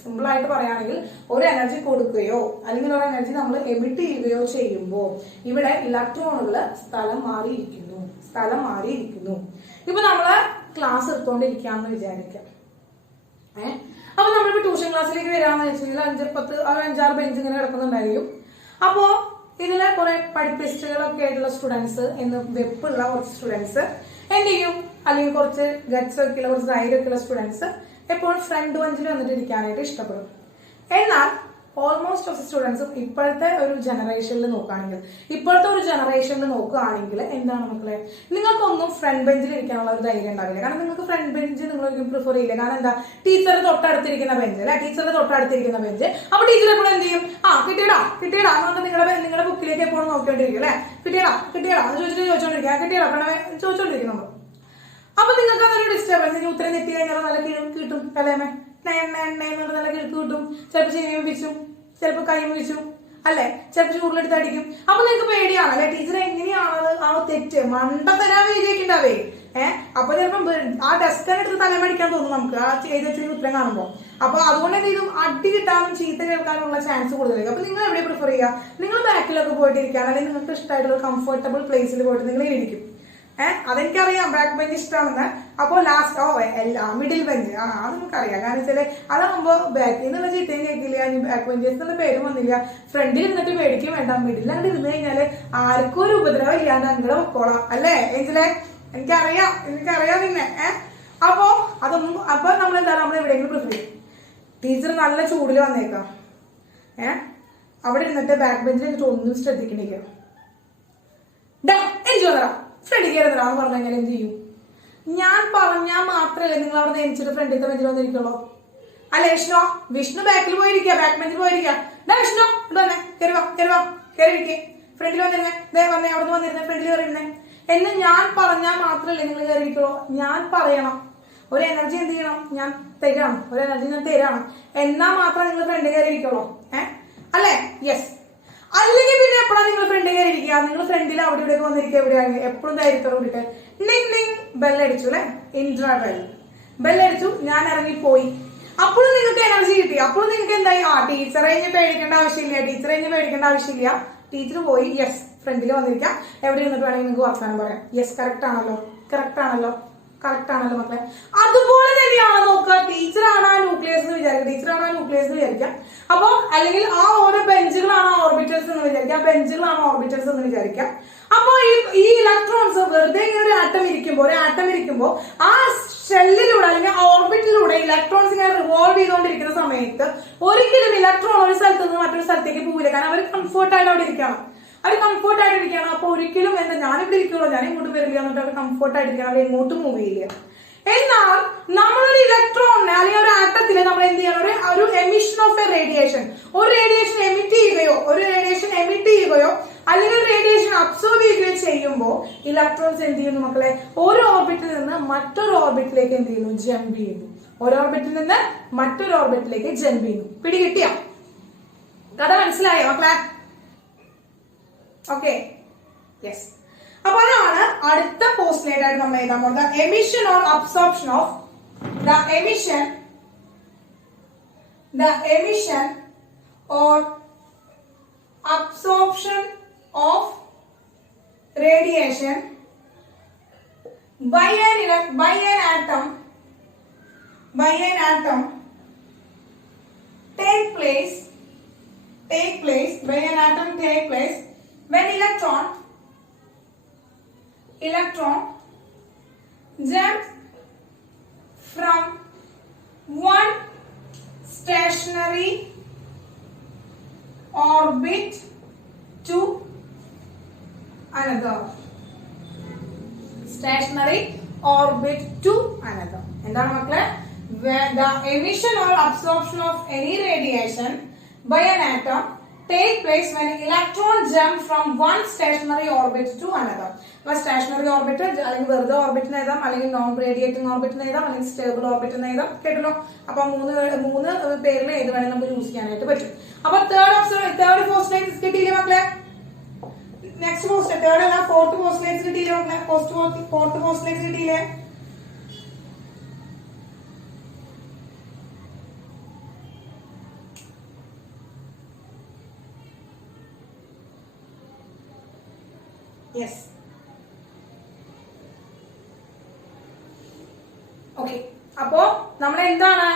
simple ആയിട്ട് പറയുകയാണെങ്കിൽ ഒരു energy കൊടുക്കുകയോ അല്ലെങ്കിൽ ഒരു energy നമ്മൾ emit ചെയ്യുകയോ ചെയ്യുമ്പോൾ ഇവിടെ ഇലക്ട്രോണുകൾ സ്ഥലം മാറിയിരിക്കുന്നു. ഇപ്പൊ നമ്മള് ക്ലാസ് എടുത്തോണ്ടിരിക്കാന്ന് വിചാരിക്കാം. അപ്പൊ നമ്മളിപ്പോ ട്യൂഷൻ ക്ലാസ്സിലേക്ക് വരാന്ന് വെച്ചാൽ 5-6 ബെഞ്ച് ഇങ്ങനെ കിടക്കുന്നുണ്ടായിരിക്കും. അപ്പോ ഇതിലെ കുറെ പഠിപ്പിസ്റ്റുകളൊക്കെ ആയിട്ടുള്ള സ്റ്റുഡൻസ്, ഇന്ന് വെപ്പുള്ള കുറച്ച് സ്റ്റുഡൻസ് എന്ത് ചെയ്യും, അല്ലെങ്കിൽ കുറച്ച് ഗട്സ് ഒക്കെ ഉള്ള കുറച്ച് ധൈര്യമൊക്കെ ഉള്ള സ്റ്റുഡൻസ് എപ്പോഴും ഫ്രണ്ട് ബെഞ്ചിൽ വന്നിട്ട് ഇരിക്കാനായിട്ട് ഇഷ്ടപ്പെടും. എന്നാൽ ഓൾമോസ്റ്റ് ഓഫ് സ്റ്റുഡൻസും ഇപ്പോഴത്തെ ഒരു ജനറേഷനിൽ നോക്കുകയാണെങ്കിൽ എന്താണ് മക്കളെ, നിങ്ങൾക്കൊന്നും ഫ്രണ്ട് ബെഞ്ചിൽ ഇരിക്കാനുള്ള ഒരു ധൈര്യം ഉണ്ടാവില്ല. കാരണം നിങ്ങൾക്ക് ഫ്രണ്ട് ബെഞ്ച് നിങ്ങൾ പ്രിഫർ ചെയ്യില്ല. കാരണം എന്താ? ടീച്ചറുടെ തൊട്ടടുത്തിരിക്കുന്ന ബെഞ്ച് അല്ലെ, അപ്പൊ ടീച്ചർ എപ്പോഴും എന്ത് ചെയ്യും? കിട്ടിയടാ എന്ന് പറഞ്ഞാൽ നിങ്ങളുടെ ബുക്കിലേക്ക് എപ്പോഴും നോക്കിക്കൊണ്ടിരിക്കും അല്ലെ. കിട്ടിയടാ എന്ന് ചോദിച്ചോണ്ടിരിക്കും നമ്മൾ. അപ്പൊ നിങ്ങൾക്ക് അതൊരു ഡിസ്റ്റർബൻസ്. ഉത്തരം തെറ്റി കഴിഞ്ഞാൽ നല്ല കിട്ടും കലേമേ, നല്ല കിഴക്ക് കിട്ടും, ചിലപ്പോൾ ചെവിയും വെച്ചും, ചിലപ്പോൾ കൈയും വെച്ചും അല്ലെ, ചിലപ്പോൾ ചൂടിലെടുത്ത് അടിക്കും. അപ്പൊ നിങ്ങൾക്ക് പേടിയാണ് അല്ലെ, ടീച്ചർ എങ്ങനെയാണത് ആ തെറ്റ് മണ്ടത്തരാൻ വിജയിക്കണ്ടാവേ. അപ്പൊ ചിലപ്പം ആ ഡെസ്കിനെടുത്ത് തലമടിക്കാൻ തോന്നും നമുക്ക് ആ ചെയ്ത് വെച്ച ഉത്തരം കാണുമ്പോൾ. അപ്പൊ അതുകൊണ്ട് എന്ത് ചെയ്യും, അടി കിട്ടാനും ചീത്ത കേൾക്കാനുള്ള ചാൻസ് കൂടുതലായിരിക്കും. അപ്പൊ നിങ്ങൾ എവിടെ പ്രിഫർ ചെയ്യുക? നിങ്ങൾ ബാക്കിലൊക്കെ പോയിട്ടിരിക്കാൻ, അല്ലെങ്കിൽ നിങ്ങൾക്ക് ഇഷ്ടമായിട്ടുള്ള കംഫർട്ടബിൾ പ്ലേസിൽ പോയിട്ട് നിങ്ങൾ ഇരിക്കും. അതെനിക്കറിയാം ബാക്ക് ബെഞ്ച് ഇഷ്ടമാണെന്ന്. അപ്പൊ ലാസ്റ്റ് മിഡിൽ ബെഞ്ച് അത് നമുക്കറിയാം. കാരണം വെച്ചാല് അതാകുമ്പോ ബാക്കിൽ നിന്നുള്ള ചീത്തയും കേൾക്കില്ല, ബാക്ക് ബെഞ്ചേഴ്സ് എന്നുള്ള പേരും വന്നില്ല. ഫ്രണ്ടിൽ ഇരുന്നിട്ട് പേടിക്കും വേണ്ട, മിഡിൽ അങ്ങോട്ട് ഇരുന്ന് കഴിഞ്ഞാല് ആർക്കും ഒരു ഉപദ്രവം ഇല്ലാണ്ട് അങ്ങോട്ട് വെക്കോളാം അല്ലേ ഏഞ്ചലെ? എനിക്കറിയാം പിന്നെ. അപ്പൊ നമ്മൾ എവിടെയെങ്കിലും പ്രിഫർ ചെയ്യും. ടീച്ചർ നല്ല ചൂടിൽ വന്നേക്കാം, അവിടെ ഇരുന്നിട്ട് ബാക്ക് ബെഞ്ചിൽ എന്നിട്ട് ഒന്നും ശ്രദ്ധിക്കണില്ല. എനിക്ക് വന്നടാ ഫ്രണ്ട് കയറുന്നതാന്ന് പറഞ്ഞ എങ്ങനെ എന്ത് ചെയ്യും? ഞാൻ പറഞ്ഞാൽ മാത്രമല്ലേ നിങ്ങൾ അവിടെ നെനിച്ചിട്ട് ഫ്രണ്ടിലത്തെ ബെഞ്ചിൽ വന്നിരിക്കുള്ളൂ അല്ലെ? വിഷ്ണു ബാക്കിൽ പോയിരിക്കുക, ബാക്ക് ബെഞ്ചിൽ പോയിരിക്കുക. വിഷ്ണു ഇവിടെ കയറിയിരിക്കേ, ഫ്രണ്ടിൽ വന്നിരുന്നേ, അവിടെ വന്നിരുന്നേ, ഫ്രണ്ടിൽ കയറിയിരുന്നേ എന്ന് ഞാൻ പറഞ്ഞാൽ മാത്രമല്ലേ നിങ്ങൾ കയറിയിരിക്കുള്ളൂ. ഞാൻ പറയണം, ഒരു എനർജി എന്ത് ചെയ്യണം, ഞാൻ തരാണ് എന്നാൽ മാത്രം നിങ്ങൾ ഫ്രണ്ട് കയറിയിരിക്കുള്ളൂ അല്ലേ? യെസ്. അല്ലെങ്കിൽ പിന്നെ എപ്പോഴാണ് നിങ്ങൾ ഫ്രണ്ട് കയറി ഇരിക്കുക? നിങ്ങൾ ഫ്രണ്ടിൽ അവിടെ ഇവിടെ വന്നിരിക്കുക. എവിടെയാണ് എപ്പോഴും ധൈര്യത്തോടെ കൂടിയിട്ട് നിങ് ബെല്ലടിച്ചു അല്ലെ, ബെല്ലടിച്ചു, ഞാൻ ഇറങ്ങിപ്പോയി. അപ്പോഴും നിങ്ങൾക്ക് എനർജി കിട്ടി. അപ്പോഴും നിങ്ങൾക്ക് എന്തായി? ടീച്ചറെ പേടിക്കേണ്ട ആവശ്യമില്ല. ടീച്ചർ പോയി, യെസ് ഫ്രണ്ടിൽ വന്നിരിക്കാം, എവിടെ ഇരുന്നിട്ട് വേണമെങ്കിൽ നിങ്ങൾക്ക് വർത്താനം പറയാം. യെസ്, കറക്റ്റ് ആണല്ലോ മക്കളെ. അതുപോലെ തന്നെയാണ് നോക്കുക. ടീച്ചറാണ് ആ ന്യൂക്ലിയസ് എന്ന് വിചാരിക്കാം. അപ്പൊ അല്ലെങ്കിൽ ആ ഓരോ ബെഞ്ചുകളാണ് ഓർബിറ്റൽസ് എന്ന് വിചാരിക്കാം. അപ്പൊ ഈ ഇലക്ട്രോൺസ് വെറുതെ ഇങ്ങനെ ഒരു ആറ്റം ഇരിക്കുമ്പോൾ ആ ഷെല്ലിലൂടെ അല്ലെങ്കിൽ ഓർബിറ്റിലൂടെ ഇലക്ട്രോൺസ് ഇങ്ങനെ റിവോൾവ് ചെയ്തുകൊണ്ടിരിക്കുന്ന സമയത്ത് ഒരിക്കലും ഇലക്ട്രോൺ ഒരു സ്ഥലത്ത് നിന്ന് മറ്റൊരു സ്ഥലത്തേക്ക് പോവില്ല. കാരണം അവർ കംഫർട്ടായിട്ട് അവിടെ ഇരിക്കണം. അപ്പൊ ഒരിക്കലും എന്താ ഞാനിവിടെ ഇരിക്കുള്ളൂ, ഞാൻ ഇങ്ങോട്ട് വരില്ല എന്നിട്ട് അവർ കംഫർട്ടായിട്ടിരിക്കണം, അവർ എങ്ങോട്ടും മൂവ് ചെയ്യില്ല. എന്നാൽ നമ്മളൊരു ഇലക്ട്രോണിനെ അല്ലെങ്കിൽ ഒരു ആറ്റത്തില് നമ്മൾ എന്ത് ചെയ്യണം? ഒരു എമിഷൻ ഓഫ് എ റേഡിയേഷൻ, ഒരു റേഡിയേഷൻ എമിറ്റ് ചെയ്യുകയോ അല്ലെങ്കിൽ ഒരു റേഡിയേഷൻ അബ്സോർബ് ചെയ്യുകയോ ചെയ്യുമ്പോൾ ഇലക്ട്രോൺസ് എന്ത് ചെയ്യുന്നു മക്കളെ? ഒരു ഓർബിറ്റിൽ നിന്ന് മറ്റൊരു ഓർബിറ്റിലേക്ക് എന്ത് ചെയ്യുന്നു? ജമ്പ് ചെയ്യുന്നു. പിടികിട്ടിയ കഥ മനസ്സിലായോ മക്കളെ? Okay, yes. അപ്പൊ അതാണ് അടുത്ത പോസ്റ്റ്ലേറ്റ് ആയിട്ട് നമ്മൾ എഴുതാൻ പോകുന്നത്. Emission or absorption of radiation by an atom take place take place, by an atom take place when electron jumps from one stationary orbit to another. Stationary orbit to another. എന്താണ് മക്കളെ? The emission or absorption of any radiation by an atom take place when electron jump from one stationary orbit to another. അപ്പോൾ stationery orbit അല്ലെങ്കിൽ വെറുതെ ഓർബിറ്റിന് എഴുതാം, അല്ലെങ്കിൽ non radiating ഓർബിറ്റിന് എഴുതാം, അല്ലെങ്കിൽ stable ഓർബിറ്റിന് എഴുതാം. കേട്ടല്ലോ? അപ്പൊ മൂന്ന് പേരിൽ ഏത് വേണമെങ്കിൽ നമുക്ക് യൂസ് ചെയ്യാനായിട്ട് പറ്റും. അപ്പൊ തേർഡ് പോസ്റ്റ്ലേറ്റ്സ് കിട്ടിയില്ലേ മക്കളെ? നെക്സ്റ്റ് തേർഡ് അല്ല, ഫോർത്ത് പോസ്റ്റ്ലേറ്റ്സ് കിട്ടിയില്ലേ മക്കളെ? ഫോർത്ത് പോസ്റ്റ്ലേറ്റ്സ് കിട്ടിയില്ലേ? യെസ്. ഓക്കെ, അപ്പോ നമ്മൾ എന്താണ്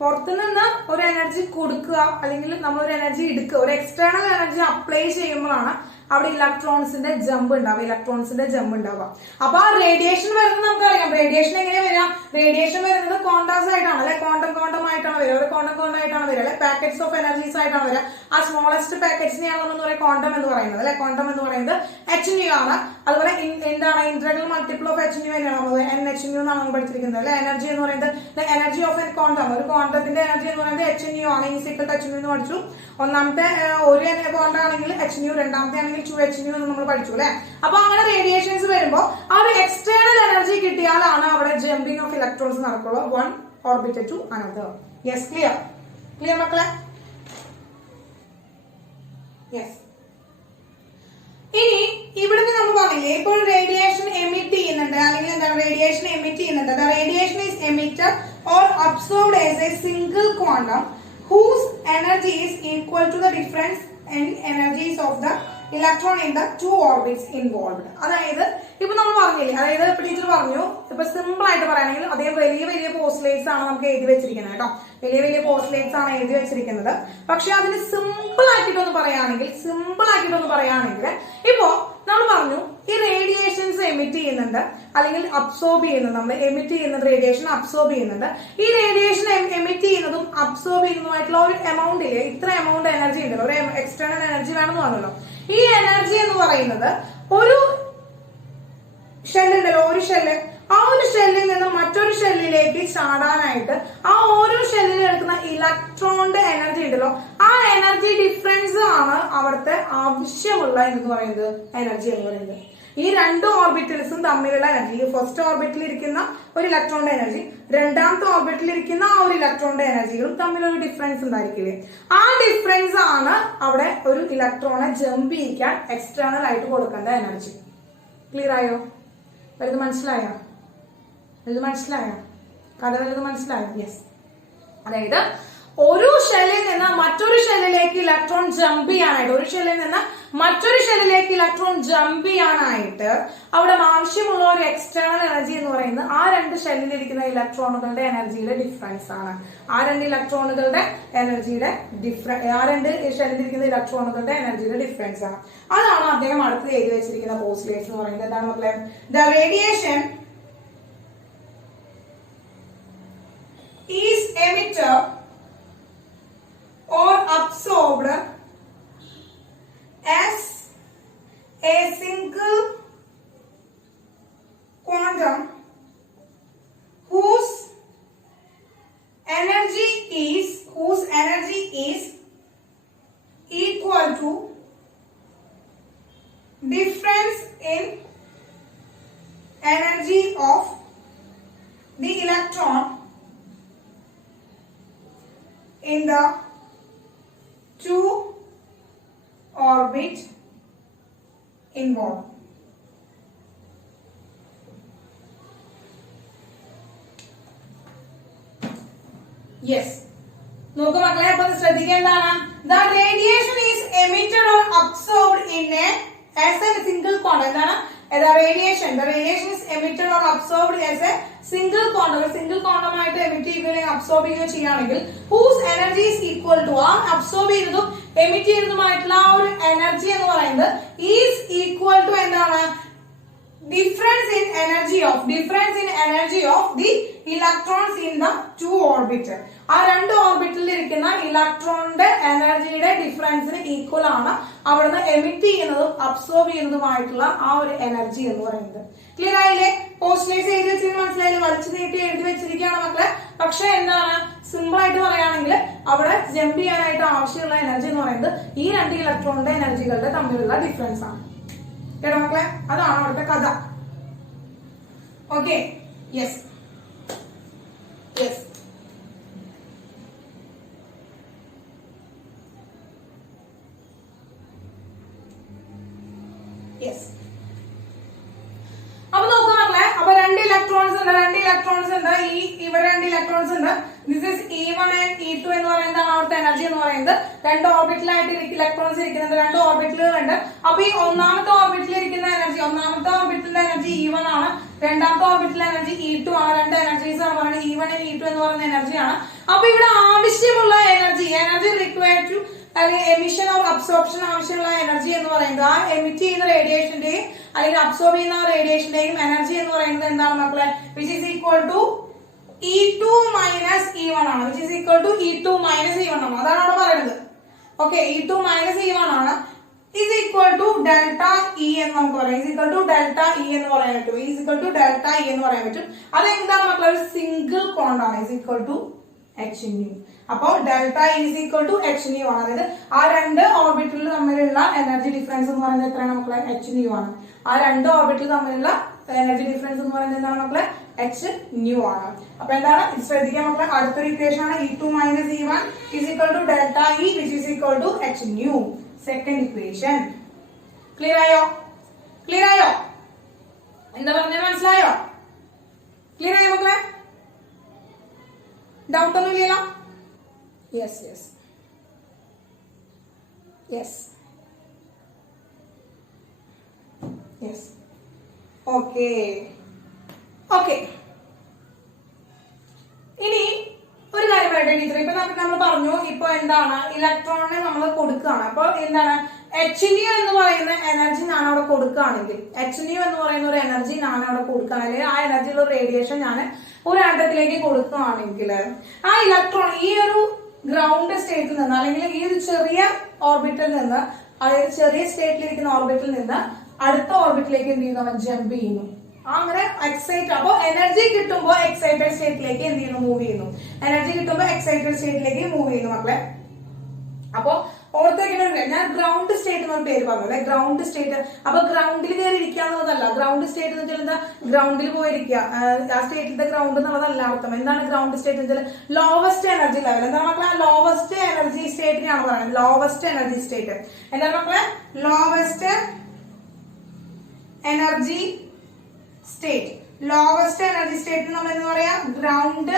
പുറത്തുനിന്ന് ഒരു എനർജി കൊടുക്കുക അല്ലെങ്കിൽ നമ്മൾ ഒരു എനർജി എടുക്കുക, ഒരു എക്സ്റ്റേണൽ എനർജി അപ്ലൈ ചെയ്യുമ്പോഴാണ് അവിടെ ഇലക്ട്രോൺസിന്റെ ജമ്പ് ഉണ്ടാവുക. അപ്പൊ ആ റേഡിയേഷൻ വരുന്നത് നമുക്കറിയാം. റേഡിയേഷൻ എങ്ങനെയാ വരിക? റേഡിയേഷൻ വരുന്നത് ക്വാണ്ടാസ് ആയിട്ടാണ് അല്ലെ, ക്വാണ്ടം ആയിട്ടാണ് വരിക, ഒരു ക്വാണ്ടം ആയിട്ടാണ് വരിക അല്ലെ, പാക്കറ്റ്സ് ഓഫ് എനർജീസ് ആയിട്ടാണ് വരിക. ആ സ്മോളസ്റ്റ് പാക്കറ്റ്സിനെയാണ് നമ്മൾ ക്വാണ്ടം എന്ന് പറയുന്നത് അല്ലെ. ക്വാണ്ടം എന്ന് പറയുന്നത് HNu ആണ്. അതുപോലെ എന്താണ് ഇന്റഗ്രൽ മൾട്ടിപ്പിൾ ഓഫ് HNu തന്നെയാണ് NHNu എന്നാണ് നമ്മൾ പഠിച്ചിരിക്കുന്നത് അല്ലെ. എനർജി എന്ന് പറയുന്നത് എനർജി ഓഫ് എൻ ക്വാണ്ടം, ഒരു ക്വാണ്ടത്തിന്റെ എനർജി എന്ന് പറയുന്നത് HNu ആണ്. ഈസിക്കൽ HNu എന്ന് പഠിച്ചു. ഒന്നാമത്തെ ഒരു ക്വാണ്ടം ആണെങ്കിൽ HNu, രണ്ടാമത്തെ ആണെങ്കിൽ 2HNu എന്ന് നമ്മൾ പഠിച്ചു അല്ലെ. അപ്പൊ അങ്ങനെ റേഡിയേഷൻസ് വരുമ്പോൾ ആ ഒരു എക്സ്റ്റേണൽ എനർജി കിട്ടിയാലാണ് അവിടെ ജമ്പിങ് ഓഫ് ഇലക്ട്രോൺസ് നടക്കുള്ളൂ, one orbit to another. Yes, clear മക്കളെ? യെസ്. ഇനി ഇവിടുന്ന് നമ്മൾ പറഞ്ഞില്ലേ, ഇപ്പോൾ റേഡിയേഷൻ എമിറ്റ് ചെയ്യുന്നുണ്ട് അല്ലെങ്കിൽ എന്താണ് റേഡിയേഷൻ എമിറ്റ് ചെയ്യുന്നുണ്ട്. The radiation is emitted or absorbed as a single quantum whose energy is equal to the difference in energies of the electron in the two orbits involved. അതായത് ഇപ്പൊ നമ്മൾ പറഞ്ഞില്ലേ, അതായത് ഇപ്പൊ ടീച്ചർ പറഞ്ഞു, ഇപ്പൊ സിമ്പിൾ ആയിട്ട് പറയുകയാണെങ്കിൽ അതേ വലിയ പോസ്റ്റ്ലേറ്റ്സ് ആണ് നമുക്ക് എഴുതി വെച്ചിരിക്കുന്നത് കേട്ടോ. വലിയ പോസ്റ്റ്ലേറ്റ്സ് ആണ് എഴുതി വെച്ചിരിക്കുന്നത്. പക്ഷെ അതിന് സിമ്പിൾ ആക്കിയിട്ടൊന്ന് പറയുകയാണെങ്കിൽ ഇപ്പോ നമ്മൾ പറഞ്ഞു ഈ റേഡിയേഷൻസ് എമിറ്റ് ചെയ്യുന്നുണ്ട് അല്ലെങ്കിൽ അബ്സോർബ് ചെയ്യുന്നുണ്ട്. നമ്മൾ എമിറ്റ് ചെയ്യുന്നത് റേഡിയേഷൻ അബ്സോർബ് ചെയ്യുന്നുണ്ട്. ഈ റേഡിയേഷൻ എമിറ്റ് ചെയ്യുന്നതും അബ്സോർബ് ചെയ്യുന്നതുമായിട്ടുള്ള ഒരു എമൗണ്ട് ഇല്ലേ, ഇത്ര എമൗണ്ട് എനർജി ഉണ്ടല്ലോ, ഒരു എക്സ്റ്റേണൽ എനർജി വേണമെന്ന് പറഞ്ഞല്ലോ. ഈ എനർജി എന്ന് പറയുന്നത് ഒരു ഷെല്ലുണ്ടല്ലോ, ഒരു ഷെല്ല്, ആ ഒരു ഷെല്ലിൽ നിന്ന് മറ്റൊരു ഷെല്ലിലേക്ക് ചാടാനായിട്ട് ആ ഓരോ ഷെല്ലിൽ എടുക്കുന്ന ഇലക്ട്രോണിന്റെ എനർജി ഉണ്ടല്ലോ, ആ എനർജി ഡിഫറൻസ് ആണ് അവിടുത്തെ ആവശ്യമുള്ള എന്ന് പറയുന്നത് എനർജി എന്ന് പറയുന്നത്. ഈ രണ്ട് ഓർബിറ്റൽസും തമ്മിലുള്ള എനർജി, ഫസ്റ്റ് ഓർബിറ്റിൽ ഇരിക്കുന്ന ഒരു ഇലക്ട്രോണിന്റെ എനർജി, രണ്ടാമത്തെ ഓർബിറ്റിൽ ഇരിക്കുന്ന ആ ഒരു ഇലക്ട്രോണിന്റെ എനർജികളും തമ്മിലൊരു ഡിഫറൻസ് ഉണ്ടായിരിക്കില്ലേ, ആ ഡിഫറൻസ് ആണ് അവിടെ ഒരു ഇലക്ട്രോണെ ജമ്പ് ചെയ്യിക്കാൻ എക്സ്റ്റേണൽ ആയിട്ട് കൊടുക്കേണ്ട എനർജി. ക്ലിയർ ആയോ? വലുത് മനസ്സിലായോ? കഥ വലുത് മനസ്സിലായോ? യെസ്. അതായത് ഒരു ഷെല്ലിൽ നിന്ന് മറ്റൊരു ഷെല്ലിലേക്ക് ഇലക്ട്രോൺ ജമ്പ് ചെയ്യാനായിട്ട്, ഒരു ഷെല്ലിൽ നിന്ന് മറ്റൊരു ഷെല്ലിലേക്ക് ഇലക്ട്രോൺ ജമ്പ് ചെയ്യാനായിട്ട് അവിടെ ആവശ്യമുള്ള ഒരു എക്സ്റ്റേണൽ എനർജി എന്ന് പറയുന്നത് ആ രണ്ട് ഷെല്ലിലിരിക്കുന്ന ഇലക്ട്രോണുകളുടെ എനർജിയുടെ ഡിഫറൻസ് ആണ്. ആ രണ്ട് ഷെല്ലിലിരിക്കുന്ന ഇലക്ട്രോണുകളുടെ എനർജിയുടെ ഡിഫറൻസ് ആണ്. അതാണ് അദ്ദേഹം അടുത്ത് എഴുതി വെച്ചിരിക്കുന്ന പോസ്റ്റ്ലേറ്റ്സ് എന്ന് പറയുന്നത്. എന്താണ് മക്കളെ? The radiation is emitted or absorbed as a single quantum whose energy is equal to difference in energy of the electron in the two orbit involved. Yes. നോക്കൂ മക്കളെ, അപ്പൊ ശ്രദ്ധിക്കുക എന്താണ്? The radiation is emitted or absorbed in as a single quantum. എന്താണ്? the radiation is emitted or absorbed as a single quantum ആയിട്ട് emit ചെയ്യുകയും absorb ചെയ്യുകയും ചെയ്യുകയാണെങ്കിൽ whose energy is equal to ആ absorb ചെയ്തതും emit ചെയ്തതുമായിട്ടുള്ള ആ ഒരു എനർജി എന്ന് പറയുന്നത് is equal to എന്താണ് difference in energy of the electrons in the two orbit. ആ രണ്ട് ഓർബിറ്റിൽ ഇരിക്കുന്ന ഇലക്ട്രോണിന്റെ എനർജിയുടെ ഡിഫറൻസിന് ഈക്വൽ ആണ് അവിടുന്ന് എമിറ്റ് ചെയ്യുന്നതും അബ്സോർബ് ചെയ്യുന്നതുമായിട്ടുള്ള ആ ഒരു എനർജി എന്ന് പറയുന്നത്. ക്ലിയർ ആയില്ലേ? പോസ്റ്റ്ലേസ് എഴുതി വെച്ചിട്ട് മനസ്സിലായില്ലേ? വലിച്ചു നീട്ടി എഴുതി വെച്ചിരിക്കുകയാണ് മക്കളെ. പക്ഷെ എന്താണ് സിമ്പിൾ ആയിട്ട് പറയുകയാണെങ്കിൽ അവിടെ ജമ്പ് ചെയ്യാനായിട്ട് ആവശ്യമുള്ള എനർജി എന്ന് പറയുന്നത് ഈ രണ്ട് ഇലക്ട്രോണിന്റെ എനർജികളുടെ തമ്മിലുള്ള ഡിഫറൻസ് ആണ്. കേട്ടോ മക്കളെ? അതാണ് അവിടുത്തെ കഥ. Okay, yes yes yes. അപ്പൊ നോക്കുക മക്കളെ, അപ്പൊ രണ്ട് ഇലക്ട്രോൺസ് ഉണ്ട്. ഈ ഇവിടെ രണ്ട് ഇലക്ട്രോൺസ് ഉണ്ട്. This is E1 and E2 എന്ന് പറയുന്നതാണ് അവിടുത്തെ എനർജി എന്ന് പറയുന്നത്. രണ്ട് ഓർബിറ്റിലായിട്ട് ഇലക്ട്രോൺസ് ഇരിക്കുന്നുണ്ട്, രണ്ട് ഓർബിറ്റിലുണ്ട്. അപ്പൊ ഈ ഒന്നാമത്തെ ഓർബിറ്റിൽ ഇരിക്കുന്ന എനർജി, ഒന്നാമത്തെ ഓർബിറ്റിലെ എനർജി E1 ആണ്, രണ്ടാമത്തെ ഓർബിറ്റിലെ എനർജി E2 ആണ്. രണ്ട് എനർജീസ് ആണ് പറയുന്നത്, E1 ആൻഡ് E2 എന്ന് പറയുന്ന എനർജിയാണ്. അപ്പൊ ഇവിടെ ആവശ്യമുള്ള എനർജി റിക്വയർഡ് ടു അല്ലെങ്കിൽ എമിഷൻ ഓർ അബ്സോർപ്ഷൻ ആവശ്യമുള്ള എനർജി എന്ന് പറയുന്നത് ആ എമിറ്റ് ചെയ്യുന്ന റേഡിയേഷന്റെയും അല്ലെങ്കിൽ അബ്സോർബ് ചെയ്യുന്ന റേഡിയേഷന്റെയും എനർജി എന്ന് പറയുന്നത് എന്താണ് മക്കളെ? Which is equal to E2 minus E1 ആണ്. Which is equal to E2 minus E1 ആണ്. അതാണ് അവിടെ പറയുന്നത്. ഓക്കെ, E2 മൈനസ് E1 ആണ് is equal to delta E എന്ന് നമുക്ക് പറയാം. is equal to delta E എന്ന് പറയാൻ പറ്റും. is equal to delta E എന്ന് പറയാൻ പറ്റും. അതെന്താണ് മക്കളെ? ഒരു സിംഗിൾ ക്വാണ്ടം ആണ്. is equal to h nu. അപ്പോൾ delta is equal to h nu ആണ്. അതായത് ആ രണ്ട് ഓർബിറ്റിൽ തമ്മിലുള്ള എനർജി ഡിഫറൻസ് എന്ന് പറയുന്നത് എത്രയാണ് മക്കളെ? h nu ആണ്. ആ രണ്ട് ഓർബിറ്റിൽ തമ്മിലുള്ള എനർജി ഡിഫറൻസ് എന്ന് പറയുന്നത് എന്താണ് മക്കളെ? h nu ആണ്. അപ്പൊ എന്താണ് ശ്രദ്ധിക്കാൻ മക്കളെ? അടുത്തൊരു ഇക്വേഷൻ ആണ് E2 minus E1 is equal to delta E which is equal to h nu. Second equation. Clear ആയോ? എന്താ പറഞ്ഞത് മനസ്സിലായോ? ക്ലിയർ ആയോ മക്കളെ? ഡൗട്ട് ഒന്നും ഇല്ലല്ലോ? Yes yes yes yes. Okay okay. ഇനി ഒരു കാര്യം പറയട്ടെ ടീച്ചർ. ഇപ്പൊ നമ്മൾ പറഞ്ഞു, ഇപ്പൊ എന്താണ് ഇലക്ട്രോണിനെ നമ്മൾ കൊടുക്കുകയാണ്. അപ്പൊ എന്താണ് h nu എന്ന് പറയുന്ന എനർജി ഞാൻ അവിടെ കൊടുക്കുകയാണെങ്കിൽ, h nu എന്ന് പറയുന്ന ഒരു എനർജി ഞാൻ അവിടെ കൊടുക്കുകയാണെങ്കിൽ ആ എനർജിയുള്ള റേഡിയേഷൻ ഞാൻ ഒരു ആറ്റത്തിലേക്ക് കൊടുക്കുകയാണെങ്കിൽ ആ ഇലക്ട്രോൺ ഈ ഒരു ഗ്രൗണ്ട് സ്റ്റേറ്റിൽ നിന്ന് അല്ലെങ്കിൽ ഈ ഒരു ചെറിയ ഓർബിറ്റിൽ നിന്ന്, അതായത് ചെറിയ സ്റ്റേറ്റിലിരിക്കുന്ന ഓർബിറ്റിൽ നിന്ന് അടുത്ത ഓർബിറ്റിലേക്ക് എന്ത് ചെയ്യുന്നു? അവൻ ജമ്പ് ചെയ്യുന്നു. അങ്ങനെ എക്സൈറ്റ്. അപ്പൊ എനർജി കിട്ടുമ്പോ എക്സൈറ്റഡ് സ്റ്റേറ്റിലേക്ക് എന്ത് ചെയ്യുന്നു? മൂവ് ചെയ്യുന്നു. എനർജി കിട്ടുമ്പോ എക്സൈറ്റഡ് സ്റ്റേറ്റിലേക്ക് മൂവ് ചെയ്യുന്നു മക്കളെ. അപ്പൊ ഓർത്തേക്കുന്ന ഞാൻ ഗ്രൗണ്ട് സ്റ്റേറ്റ് എന്നൊരു പേര് പറഞ്ഞു അല്ലെ? Ground state. അപ്പൊ ഗ്രൗണ്ടിൽ കയറി ഇരിക്കുക എന്നുള്ളതല്ല. ഗ്രൗണ്ട് സ്റ്റേറ്റ് എന്ന് വെച്ചാൽ എന്താ? ഗ്രൗണ്ടിൽ പോയിരിക്കുക. ആ സ്റ്റേറ്റിന്റെ ഗ്രൗണ്ട് എന്നുള്ളതല്ല അർത്ഥം. എന്താണ് ഗ്രൗണ്ട് സ്റ്റേറ്റ് എന്ന് വെച്ചാൽ? Lowest energy level. എന്താണ് മക്കളെ? ലോവസ്റ്റ് എനർജി സ്റ്റേറ്റിനാണ് പറയുന്നത്. ലോവസ്റ്റ് എനർജി സ്റ്റേറ്റ് എന്താണ് മക്കളെ? Lowest energy state. Lowest energy state നമ്മൾ എന്ന് പറയാ ഗ്രൗണ്ട്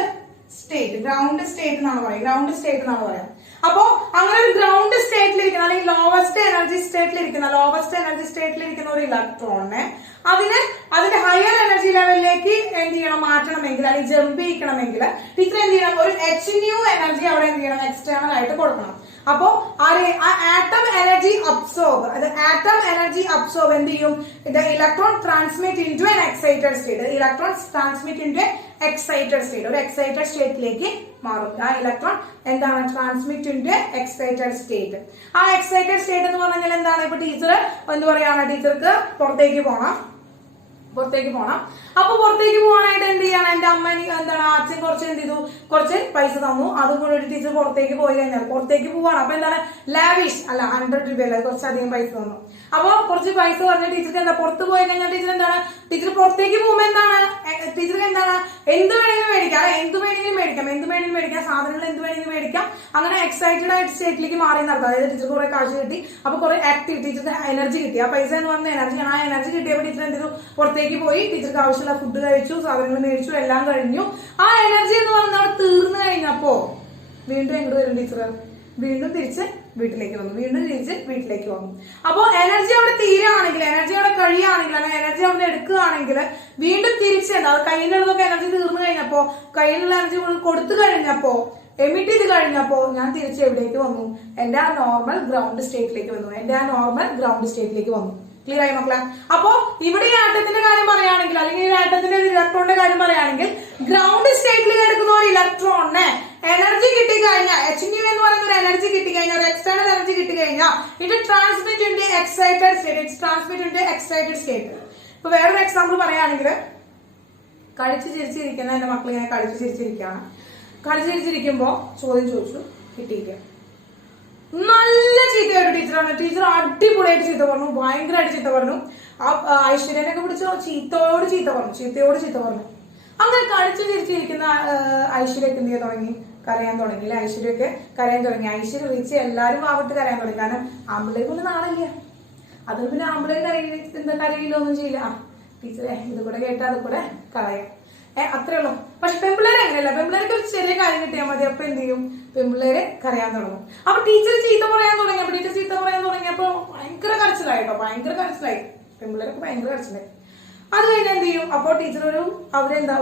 സ്റ്റേറ്റ്. ഗ്രൗണ്ട് സ്റ്റേറ്റ് എന്നാണ് പറയുക. ഗ്രൗണ്ട് സ്റ്റേറ്റ് എന്നാണ് പറയാം. അപ്പോ അങ്ങനെ ഒരു ഗ്രൗണ്ട് സ്റ്റേറ്റിലിരിക്കുന്ന അല്ലെങ്കിൽ ലോവസ്റ്റ് എനർജി സ്റ്റേറ്റിലിരിക്കുന്ന ഒരു ഇലക്ട്രോണിനെ അതിന്റെ ഹയർ എനർജി ലെവലിലേക്ക് എന്ത് ചെയ്യണം? മാറ്റണമെങ്കിൽ അല്ലെങ്കിൽ ജമ്പ് ചെയ്യിക്കണമെങ്കിൽ ടീച്ചർ എന്ത് ചെയ്യണം? ഒരു h nu എനർജി അവിടെ എന്ത് ചെയ്യണം? എക്സ്റ്റേണൽ ആയിട്ട് കൊടുക്കണം. അപ്പോ ആറ്റം എനർജി അബ്സോർബ് എന്ത് ചെയ്യും? Electron transmit into an excited state. Electron transmit into excited state. ഒരു എക്സൈറ്റഡ് സ്റ്റേറ്റിലേക്ക് മാറും. ആ ഇലക്ട്രോൺ എന്താണ്? Transmit into excited state. ആ എക്സൈറ്റഡ് സ്റ്റേറ്റ് എന്ന് പറഞ്ഞാൽ എന്താണ്? ഇപ്പൊ ടീച്ചർ എന്ത് പറയാണ്? ടീച്ചർക്ക് പുറത്തേക്ക് പോകണം. അപ്പൊ പുറത്തേക്ക് പോകാനായിട്ട് എന്ത് ചെയ്യണം? എന്റെ അമ്മ എന്താണ് അച്ഛൻ കുറച്ച് എന്ത് ചെയ്തു? കുറച്ച് പൈസ തന്നു. അതുകൊണ്ട് ടീച്ചർ പുറത്തേക്ക് പോയി കഴിഞ്ഞാൽ പുറത്തേക്ക് പോവാണ്. അപ്പൊ എന്താണ്? ലാവിഷ് അല്ല, 100 രൂപയല്ല, കുറച്ചധികം പൈസ തന്നു. അപ്പൊ കുറച്ച് പൈസ പറഞ്ഞ ടീച്ചർക്ക് എന്താ? പുറത്ത് പോയി കഴിഞ്ഞാൽ ടീച്ചർ എന്താണ്? ടീച്ചർ പുറത്തേക്ക് പോകുമ്പോ എന്താണ്? ടീച്ചർക്ക് എന്താണ്? എന്ത് വേണമെങ്കിലും മേടിക്കാം. സാധനങ്ങൾ എന്ത് വേണമെങ്കിലും മേടിക്കാം. അങ്ങനെ എക്സൈറ്റഡ് ആയിട്ട് സ്റ്റേറ്റിലേക്ക് മാറി നടത്താം. അതായത് ടീച്ചർ കുറെ കാശ് കിട്ടി. അപ്പൊ കുറെ ആക്റ്റീവ് ടീച്ചർക്ക് എനർജി കിട്ടി. ആ പൈസ എന്ന് പറഞ്ഞ എനർജി. ആ എനർജി കിട്ടിയപ്പോൾ ടീച്ചർ എന്ത് ചെയ്തു? പുറത്തേക്ക് പോയി. ടീച്ചർക്ക് ആവശ്യമുള്ള ഫുഡ് കഴിച്ചു, സാധനങ്ങൾ മേടിച്ചു, എല്ലാം കഴിഞ്ഞു. ആ എനർജി എന്ന് പറഞ്ഞാൽ അവിടെ തീർന്നു കഴിഞ്ഞപ്പോ വീണ്ടും എങ്ങോട്ട് വരും ടീച്ചർ? വീണ്ടും തിരിച്ച് വീട്ടിലേക്ക് വന്നു. അപ്പോ എനർജി അവിടെ തീരുകയാണെങ്കിൽ, എനർജി അവിടെ കഴിയുകയാണെങ്കിൽ, അല്ലെങ്കിൽ എനർജി അവിടെ എടുക്കുകയാണെങ്കിൽ വീണ്ടും തിരിച്ചുണ്ട് അത് കയ്യിലുള്ളതൊക്കെ എനർജി തീർന്നു കഴിഞ്ഞപ്പോ കയ്യിലുള്ള എനർജി കൊടുത്തു കഴിഞ്ഞപ്പോ എമിറ്റ് ചെയ്ത് കഴിഞ്ഞപ്പോ ഞാൻ തിരിച്ച് എവിടേക്ക് വന്നു? എന്റെ ആ നോർമൽ ഗ്രൗണ്ട് സ്റ്റേറ്റിലേക്ക് വന്നു. ക്ലിയർ ആയി മക്കളെ? അപ്പോ ഇവിടെ ഈ ആറ്റത്തിന്റെ കാര്യം പറയുകയാണെങ്കിൽ അല്ലെങ്കിൽ ഈ ആറ്റത്തിന്റെ ഇലക്ട്രോണിന്റെ കാര്യം പറയുകയാണെങ്കിൽ ഗ്രൗണ്ട് സ്റ്റേറ്റിൽ കിടക്കുന്ന ഒരു ഇലക്ട്രോണിനെ എനർജി കിട്ടിക്കഴിഞ്ഞാൽ Hν എന്ന് പറയുന്ന ഒരു എനർജി കിട്ടിക്കഴിഞ്ഞാൽ ഒരു എക്സ്റ്റേണൽ എനർജി കിട്ടിക്കഴിഞ്ഞാൽ ഇത് ട്രാൻസ്മിറ്റ് ഇൻ എക്സൈറ്റഡ് സ്റ്റേറ്റ്. ഇപ്പൊ വേറൊരു എക്സാമ്പിൾ പറയുകയാണെങ്കിൽ കളിച്ചു ചിരിച്ചിരിക്കുന്ന എന്റെ മക്കൾ ഇങ്ങനെ കളിച്ചു ചിരിച്ചിരിക്കുമ്പോ ചോദ്യം ചോദിച്ചു കിട്ടിയില്ല. നല്ല ചീത്തയായിട്ട് ടീച്ചറാണ്. ടീച്ചർ അടിപൊളിയായിട്ട് ചീത്ത പറഞ്ഞു, ഭയങ്കരമായിട്ട് ചീത്ത പറഞ്ഞു. ആ ഐശ്വര്യനൊക്കെ പിടിച്ച് ചീത്തയോട് ചീത്ത പറഞ്ഞു. അങ്ങനെ കളിച്ചു ചിരിച്ചിരിക്കുന്ന ഐശ്വര്യക്ക് എന്ത് ചെയ്യാൻ തുടങ്ങി? കരയാൻ തുടങ്ങി. ഐശ്വര്യൊക്കെ കരയാൻ തുടങ്ങി. ഐശ്വര്യ വിളിച്ച് എല്ലാരും ആവട്ട് കരയാൻ തുടങ്ങി. കാരണം ആമ്പിളേക്ക് കൊണ്ട് നാളില്ല. അത് പിന്നെ ആമ്പിളേക്ക് കരയില്ല ഒന്നും ചെയ്യില്ല. ടീച്ചറെ ഇത് കൂടെ കേട്ടാ അത് കൂടെ കളയാം, അത്രേ ഉള്ളൂ. പക്ഷെ പെൺപിള്ളേരെ അങ്ങനെയല്ല. പെൺപിള്ളേർക്ക് ഒരു ചെറിയ കാര്യം കിട്ടിയാൽ മതി, അപ്പൊ എന്ത് ചെയ്യും? പെൺപിള്ളേരെ കരയാൻ തുടങ്ങും. അപ്പൊ ടീച്ചർ ചീത്ത പറയാൻ തുടങ്ങിയപ്പോ ഭയങ്കര കരച്ചിലായി. പെൺപിള്ളേരൊക്കെ ഭയങ്കര കരച്ചിലായി. അത് കഴിഞ്ഞാൽ എന്ത് ചെയ്യും? അപ്പോൾ ടീച്ചർ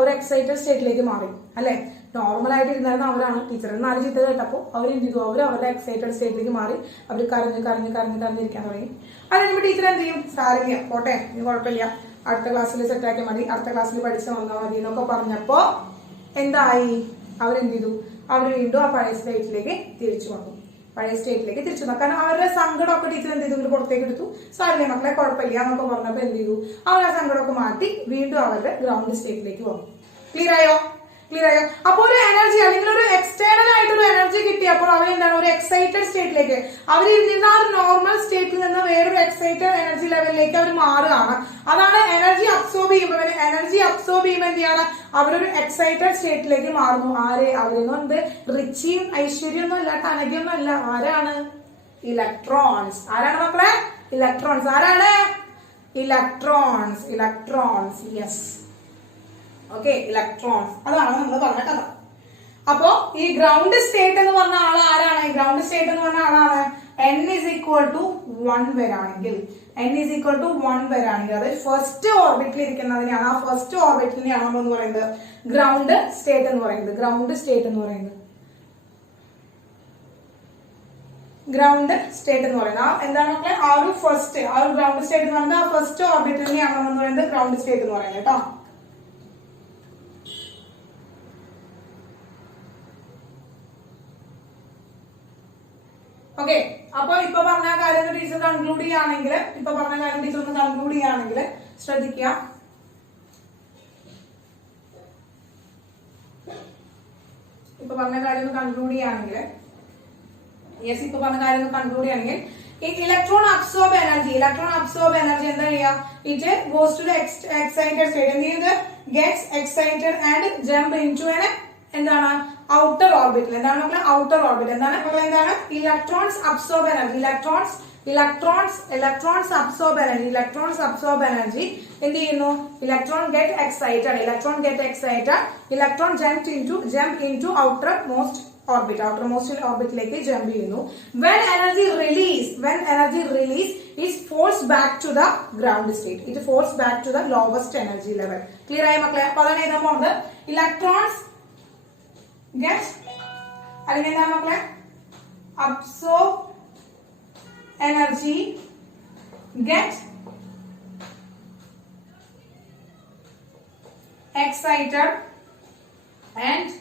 ഒരു എക്സൈറ്റഡ് സ്റ്റേറ്റിലേക്ക് മാറി അല്ലെ? നോർമൽ ആയിട്ട് ഇരുന്നായിരുന്നു അവരാണ്. ടീച്ചറിന് 4 ചീത്ത കേട്ടപ്പോൾ അവരെന്ത് ചെയ്തു? അവരുടെ എക്സൈറ്റഡ് സ്റ്റേറ്റിലേക്ക് മാറി. അവർ കരഞ്ഞിരിക്കാൻ തുടങ്ങി. അത് കഴിയുമ്പോൾ ടീച്ചർ എന്ത് ചെയ്യും? സാരില്ല, പോട്ടെ, ഇനി കുഴപ്പമില്ല, അടുത്ത ക്ലാസ്സിൽ സെറ്റാക്കിയാൽ മതി, അടുത്ത ക്ലാസ്സിൽ പഠിച്ചു വന്നാൽ മതി എന്നൊക്കെ പറഞ്ഞപ്പോ എന്തായി? അവരെന്ത് ചെയ്തു? അവർ വീണ്ടും ആ പഴയ സ്റ്റേറ്റിലേക്ക് തിരിച്ചു വന്നു. കാരണം അവരുടെ സങ്കടമൊക്കെ ടീച്ചർ എന്ത് ചെയ്തു? പുറത്തേക്ക് എടുത്തു. സാറില്ലേ മക്കളെ, കുഴപ്പമില്ല എന്നൊക്കെ പറഞ്ഞപ്പോ എന്ത് ചെയ്തു? അവർ ആ സങ്കടമൊക്കെ മാറ്റി വീണ്ടും അവരുടെ ഗ്രൗണ്ട് സ്റ്റേറ്റിലേക്ക് വന്നു. ക്ലിയർ ആയോ? അപ്പൊ ഒരു എനർജി അല്ലെങ്കിൽ ഒരു എക്സ്റ്റേണൽ ആയിട്ടൊരു എനർജി കിട്ടിയപ്പോൾ അവരെന്താണ്? ഒരു എക്സൈറ്റഡ് സ്റ്റേറ്റിലേക്ക് അവർ ഇരുന്ന ആ ഒരു നോർമൽ സ്റ്റേറ്റിൽ നിന്ന് വേറൊരു എക്സൈറ്റഡ് എനർജി ലെവലിലേക്ക് അവർ മാറുകയാണ്. അതാണ് എനർജി അബ്സോർബ് ചെയ്യുമ്പോൾ എന്ത് ചെയ്യാണ്? അവരൊരു എക്സൈറ്റഡ് സ്റ്റേറ്റിലേക്ക് മാറുന്നു. അവരൊന്നും എന്ത് റിച്ചിയും ഐശ്വര്യൊന്നും അല്ല, കനകയൊന്നും അല്ല. ആരാണ്? ഇലക്ട്രോൺസ്. ആരാണ് മക്കളെ? ഇലക്ട്രോൺസ്. ആരാണ്? ഇലക്ട്രോൺസ്. Yes, okay, electrons. അതാണ് നമ്മൾ പറഞ്ഞ കഥ. അപ്പോ ഈ ഗ്രൗണ്ട് സ്റ്റേറ്റ് എന്ന് പറഞ്ഞ ആൾ ആരാണ്? ഗ്രൗണ്ട് സ്റ്റേറ്റ് എന്ന് പറഞ്ഞ ആളാണ് n=1 വരാണെങ്കിൽ, അതായത് ഫസ്റ്റ് ഓർബിറ്റിൽ ഇരിക്കുന്നതിനെയാണ്, ആ ഫസ്റ്റ് ഓർബിറ്റിനെയാണ് നമ്മൾ എന്ന് പറയുന്നത് ഗ്രൗണ്ട് സ്റ്റേറ്റ് എന്ന് പറയുന്നത്. ഗ്രൗണ്ട് സ്റ്റേറ്റ് എന്ന് പറയുന്നത് എന്താണ് മക്കളെ? ആ ഒരു ഗ്രൗണ്ട് സ്റ്റേറ്റ് എന്ന് പറയുന്നത് ആ ഫസ്റ്റ് ഓർബിറ്റിനെയാണ് നമ്മൾ എന്ന് പറയുന്നത് ഗ്രൗണ്ട് സ്റ്റേറ്റ് എന്ന് പറയുന്നത് കേട്ടോ. ഓക്കെ, അപ്പൊ ഇപ്പൊ പറഞ്ഞ കാര്യം ടീച്ചർ കൺക്ലൂഡ് ചെയ്യുകയാണെങ്കിൽ ശ്രദ്ധിക്കുക. ഇലക്ട്രോൺ അബ്സോർബ് എനർജി എന്താ ചെയ്യുക? It goes to the excited state. എന്ത് ചെയ്യുന്നത്? Gets excited and jump into എന്താണ്? ഔട്ടർ ഓർബിറ്റിൽ. എന്താണ് മക്കളെ? Outer orbit. എന്താണ്? Electrons absorb energy. Electrons absorb energy എന്ത് ചെയ്യുന്നു? Electron get excited. Electron jump into outermost ഓർബിറ്റിലേക്ക് ജംപ് ചെയ്യുന്നു. When energy release, it falls back to the ground state. It falls back to the lowest energy level. Clear ആയി മക്കളെ? അപ്പൊ അതാണ് എഴുതാൻ പോകുന്നത്. ഇലക്ട്രോൺസ് അല്ലെങ്കിൽ എന്താണ് മക്കളെ? Absorb energy, get excited and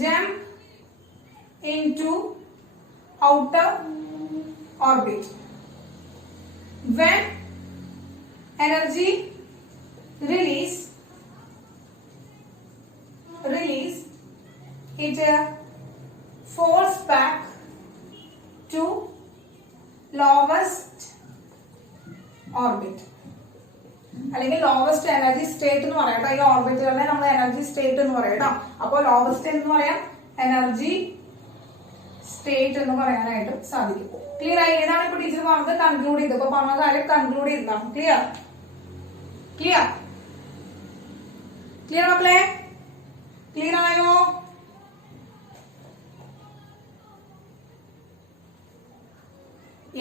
jump into outer orbit. When energy release it falls back to lowest orbit. അല്ലെങ്കിൽ ലോവസ്റ്റ് എനർജി സ്റ്റേറ്റ് എന്ന് പറയാം. ഈ ഓർബിറ്റുകളെ നമ്മൾ എനർജി സ്റ്റേറ്റ് എന്ന് പറയാം. അപ്പോൾ ലോവസ്റ്റ് എന്ന് പറയാം, എനർജി സ്റ്റേറ്റ് എന്ന് പറയാനായിട്ട് സാധിക്കും. ക്ലിയർ ആയി? ഏതാണ് ഇപ്പൊ ടീച്ചർ പറഞ്ഞത്? കൺക്ലൂഡ് ചെയ്തു. ഇപ്പൊ പറഞ്ഞ കാര്യം കൺക്ലൂഡ് ചെയ്തതാണ്. ക്ലിയർ മക്കളെ? ക്ലിയർ ആയോ?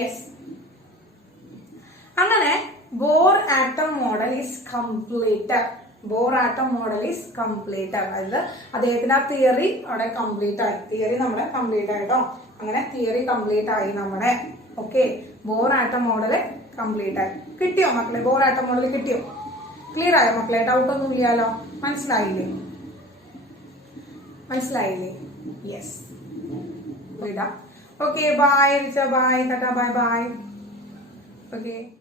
യെസ്. അങ്ങനെ bore atom model is completed. Bore atom model is completed. അതായത് അദ്ദേഹത്തിന്റെ ആ തിയറി അവിടെ കംപ്ലീറ്റ് ആയി. തിയറി നമ്മുടെ കംപ്ലീറ്റ് ആയിട്ടോ. അങ്ങനെ തിയറി കംപ്ലീറ്റ് ആയി നമ്മുടെ. Okay, Bohr atom model complete ആയി. കിട്ടിയോ മക്കളെ? ബോർ ആറ്റം മോഡൽ കിട്ടിയോ? ക്ലിയർ ആയോ മക്കളെ? ഡൗട്ട് ഒന്നും ഇല്ലല്ലോ? മനസ്സിലായില്ലേ? മനസ്സിലായില്ലേ? Yes. Okay, bye. Bye. Tata. Bye bye. Okay.